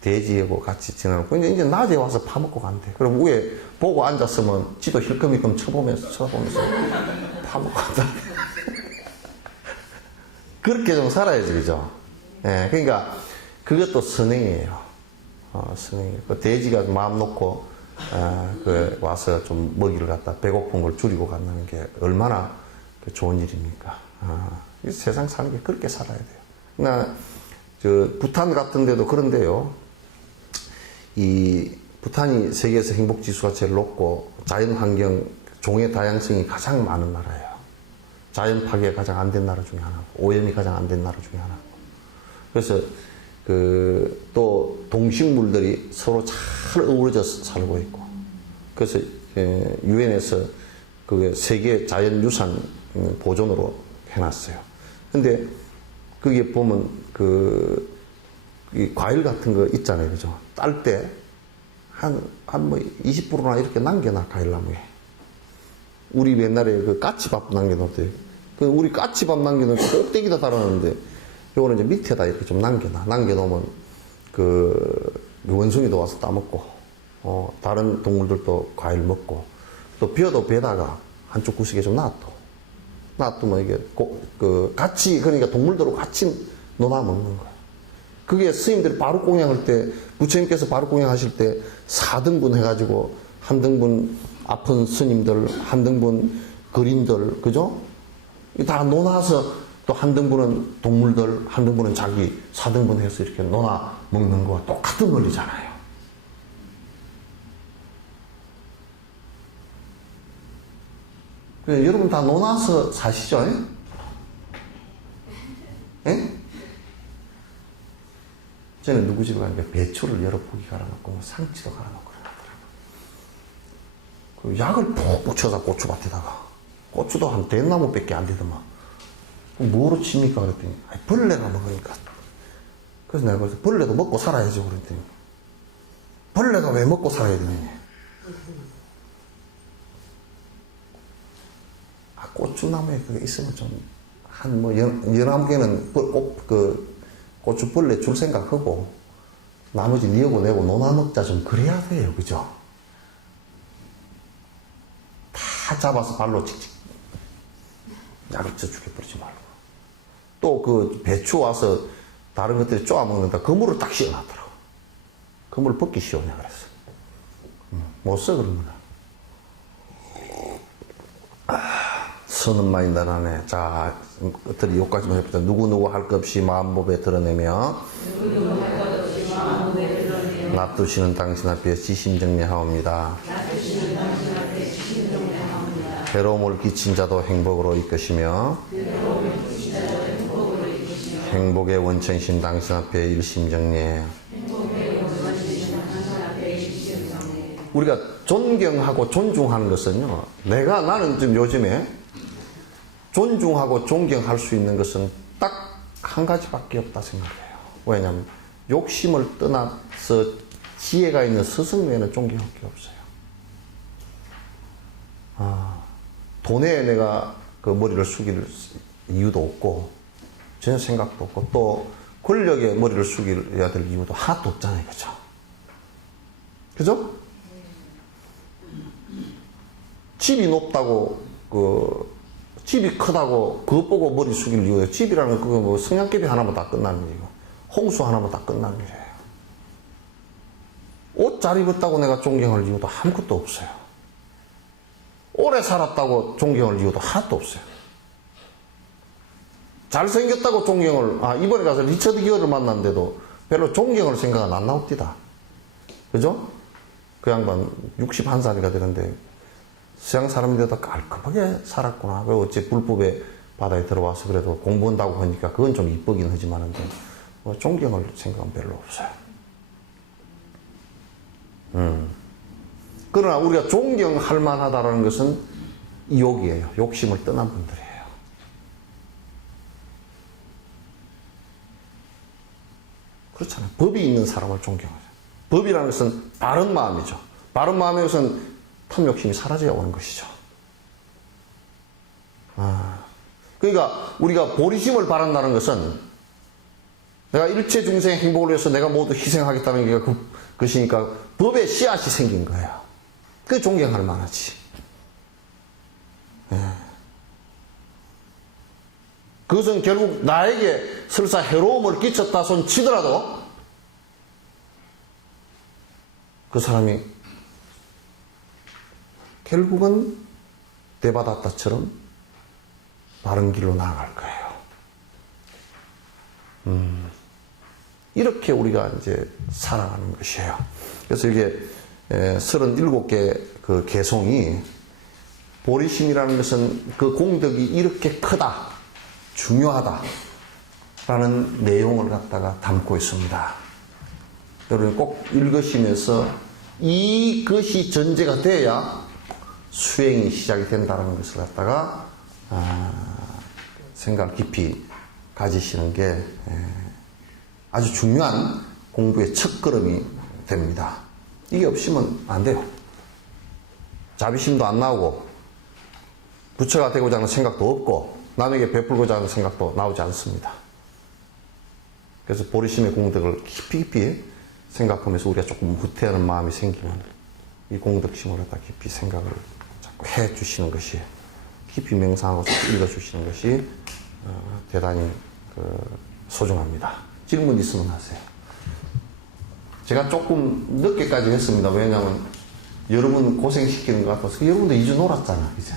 돼지하고 같이 지내놓고 이제 낮에 와서 파먹고 간대. 그럼 위에 보고 앉았으면 지도 힐끔힐끔 쳐보면서 파먹고 간다. 그렇게 좀 살아야지, 그죠? 예, 그러니까 그것도 선행이에요. 선행이에요. 그 돼지가 마음 놓고 와서 좀 먹이를 갖다 배고픈 걸 줄이고 간다는 게 얼마나 좋은 일입니까? 이 세상 사는 게 그렇게 살아야 돼요. 부탄 같은 데도 그런데요. 이 부탄이 세계에서 행복 지수가 제일 높고 자연 환경, 종의 다양성이 가장 많은 나라예요. 자연 파괴가 가장 안 된 나라 중에 하나고 오염이 가장 안 된 나라 중에 하나고. 그래서 또 동식물들이 서로 잘 어우러져서 살고 있고. 그래서 유엔에서 그게 세계 자연유산 보존으로 해놨어요. 근데 거기에 보면 이 과일 같은 거 있잖아요. 그죠? 딸 때 한 뭐 20%나 이렇게 남겨놔, 과일나무에. 우리 옛날에 그 까치밥 남겨놓대. 우리 까치밥 남겨놓은 꼭대기다 달아놨는데, 요거는 이제 밑에다 이렇게 좀 남겨놓으면 원숭이도 와서 따먹고, 다른 동물들도 과일 먹고, 또 벼도 배다가 한쪽 구석에 좀 놔두면 이게 같이, 그러니까 동물들하고 같이 놀아 먹는 거야. 그게 스님들이 바루공양할 때, 부처님께서 바루공양하실 때 4등분 해가지고, 한 등분 아픈 스님들, 한 등분 거린들, 그죠? 다 논아서 또 한 등분은 동물들, 한 등분은 자기 4등분 해서 이렇게 논아 먹는 거와 똑같은 원리잖아요. 여러분 다 논아서 사시죠? 예? 저는 누구 집에 가니까 배추를 여러 포기 갈아놓고 뭐 상치도 갈아놓고 그 약을 푹푹 쳐서 고추밭에다가 고추도 한 대나무밖에 안 되더만 뭐로 칩니까? 그랬더니 벌레가 먹으니까. 그래서 내가 그래서 벌레도 먹고 살아야지 그랬더니 벌레가 왜 먹고 살아야 되느냐. 고추나무에 그게 있으면 좀 한 뭐 열한 개는 고추벌레 줄 생각하고 나머지 니하고 내고 논아 먹자 좀 그래야 돼요. 그죠? 다 잡아서 발로 칙칙 약을 쳐 죽여버리지 말고. 또 그 배추 와서 다른 것들이 쪼아 먹는다. 그물을 딱 씌워놨더라고. 그물을 벗기 씌우냐 그랬어. 못 써 그런 거나. 선은 많이 나라네. 자, 어떻게 요까지만 해보자. 누구누구 할 것 없이 마음법에 드러내며 납두시는 당신 앞에 지심정리하옵니다. 괴로움을 끼친 자도 행복으로 이끄시며 행복의 원천이신 당신 앞에 일심정리해. 우리가 존경하고 존중하는 것은요, 나는 지금 요즘에 존중하고 존경할 수 있는 것은 딱 한 가지밖에 없다 생각해요. 왜냐하면 욕심을 떠나서 지혜가 있는 스승 외에는 존경할 게 없어요. 돈에 내가 그 머리를 숙일 이유도 없고 전혀 생각도 없고 또 권력에 머리를 숙여야 될 이유도 하나도 없잖아요. 그죠? 그죠? 집이 높다고 집이 크다고 그것 보고 머리 숙일 이유예요. 집이라는 그거 뭐 성냥개비 하나면 다 끝나는 일이고 홍수 하나면 다 끝나는 일이에요. 옷 잘 입었다고 내가 존경할 이유도 아무것도 없어요. 오래 살았다고 존경할 이유도 하나도 없어요. 잘생겼다고 존경을, 이번에 가서 리처드 기어를 만났는데도 별로 존경을 생각은 안 나옵니다. 그죠? 그 양반 61살이가 되는데 서양 사람인데도 깔끔하게 살았구나. 왜 어째 불법의 바다에 들어와서 그래도 공부한다고 하니까 그건 좀 이쁘긴 하지만 뭐 존경할 생각은 별로 없어요. 그러나 우리가 존경할 만하다는 것은 욕이에요. 욕심을 떠난 분들이에요. 그렇잖아요. 법이 있는 사람을 존경하죠. 법이라는 것은 바른 마음이죠. 바른 마음의 것은 탐욕심이 사라져야 오는 것이죠. 그러니까 우리가 보리심을 바란다는 것은 내가 일체 중생의 행복을 위해서 내가 모두 희생하겠다는 게 그것이니까 법의 씨앗이 생긴 거예요. 그게 존경할 만하지. 그것은 결국 나에게 설사 해로움을 끼쳤다 손 치더라도 그 사람이 결국은 대받았다처럼 바른 길로 나아갈 거예요. 이렇게 우리가 이제 살아가는 것이에요. 그래서 이게 37개 그 개송이 보리심이라는 것은 그 공덕이 이렇게 크다, 중요하다 라는 내용을 갖다가 담고 있습니다. 여러분 꼭 읽으시면서 이것이 전제가 돼야 수행이 시작이 된다는 것을 갖다가 생각 깊이 가지시는 게 아주 중요한 공부의 첫걸음이 됩니다. 이게 없으면 안 돼요. 자비심도 안 나오고 부처가 되고자 하는 생각도 없고 남에게 베풀고자 하는 생각도 나오지 않습니다. 그래서 보리심의 공덕을 깊이 생각하면서 우리가 조금 후퇴하는 마음이 생기면 이 공덕심을 갖다 깊이 생각을 자꾸 해 주시는 것이, 깊이 명상하고 읽어주시는 것이 대단히 소중합니다. 질문 있으면 하세요. 제가 조금 늦게까지 했습니다. 왜냐하면 여러분 고생시키는 것 같아서. 여러분도 2주 놀았잖아, 이제.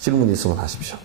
질문 있으면 하십시오.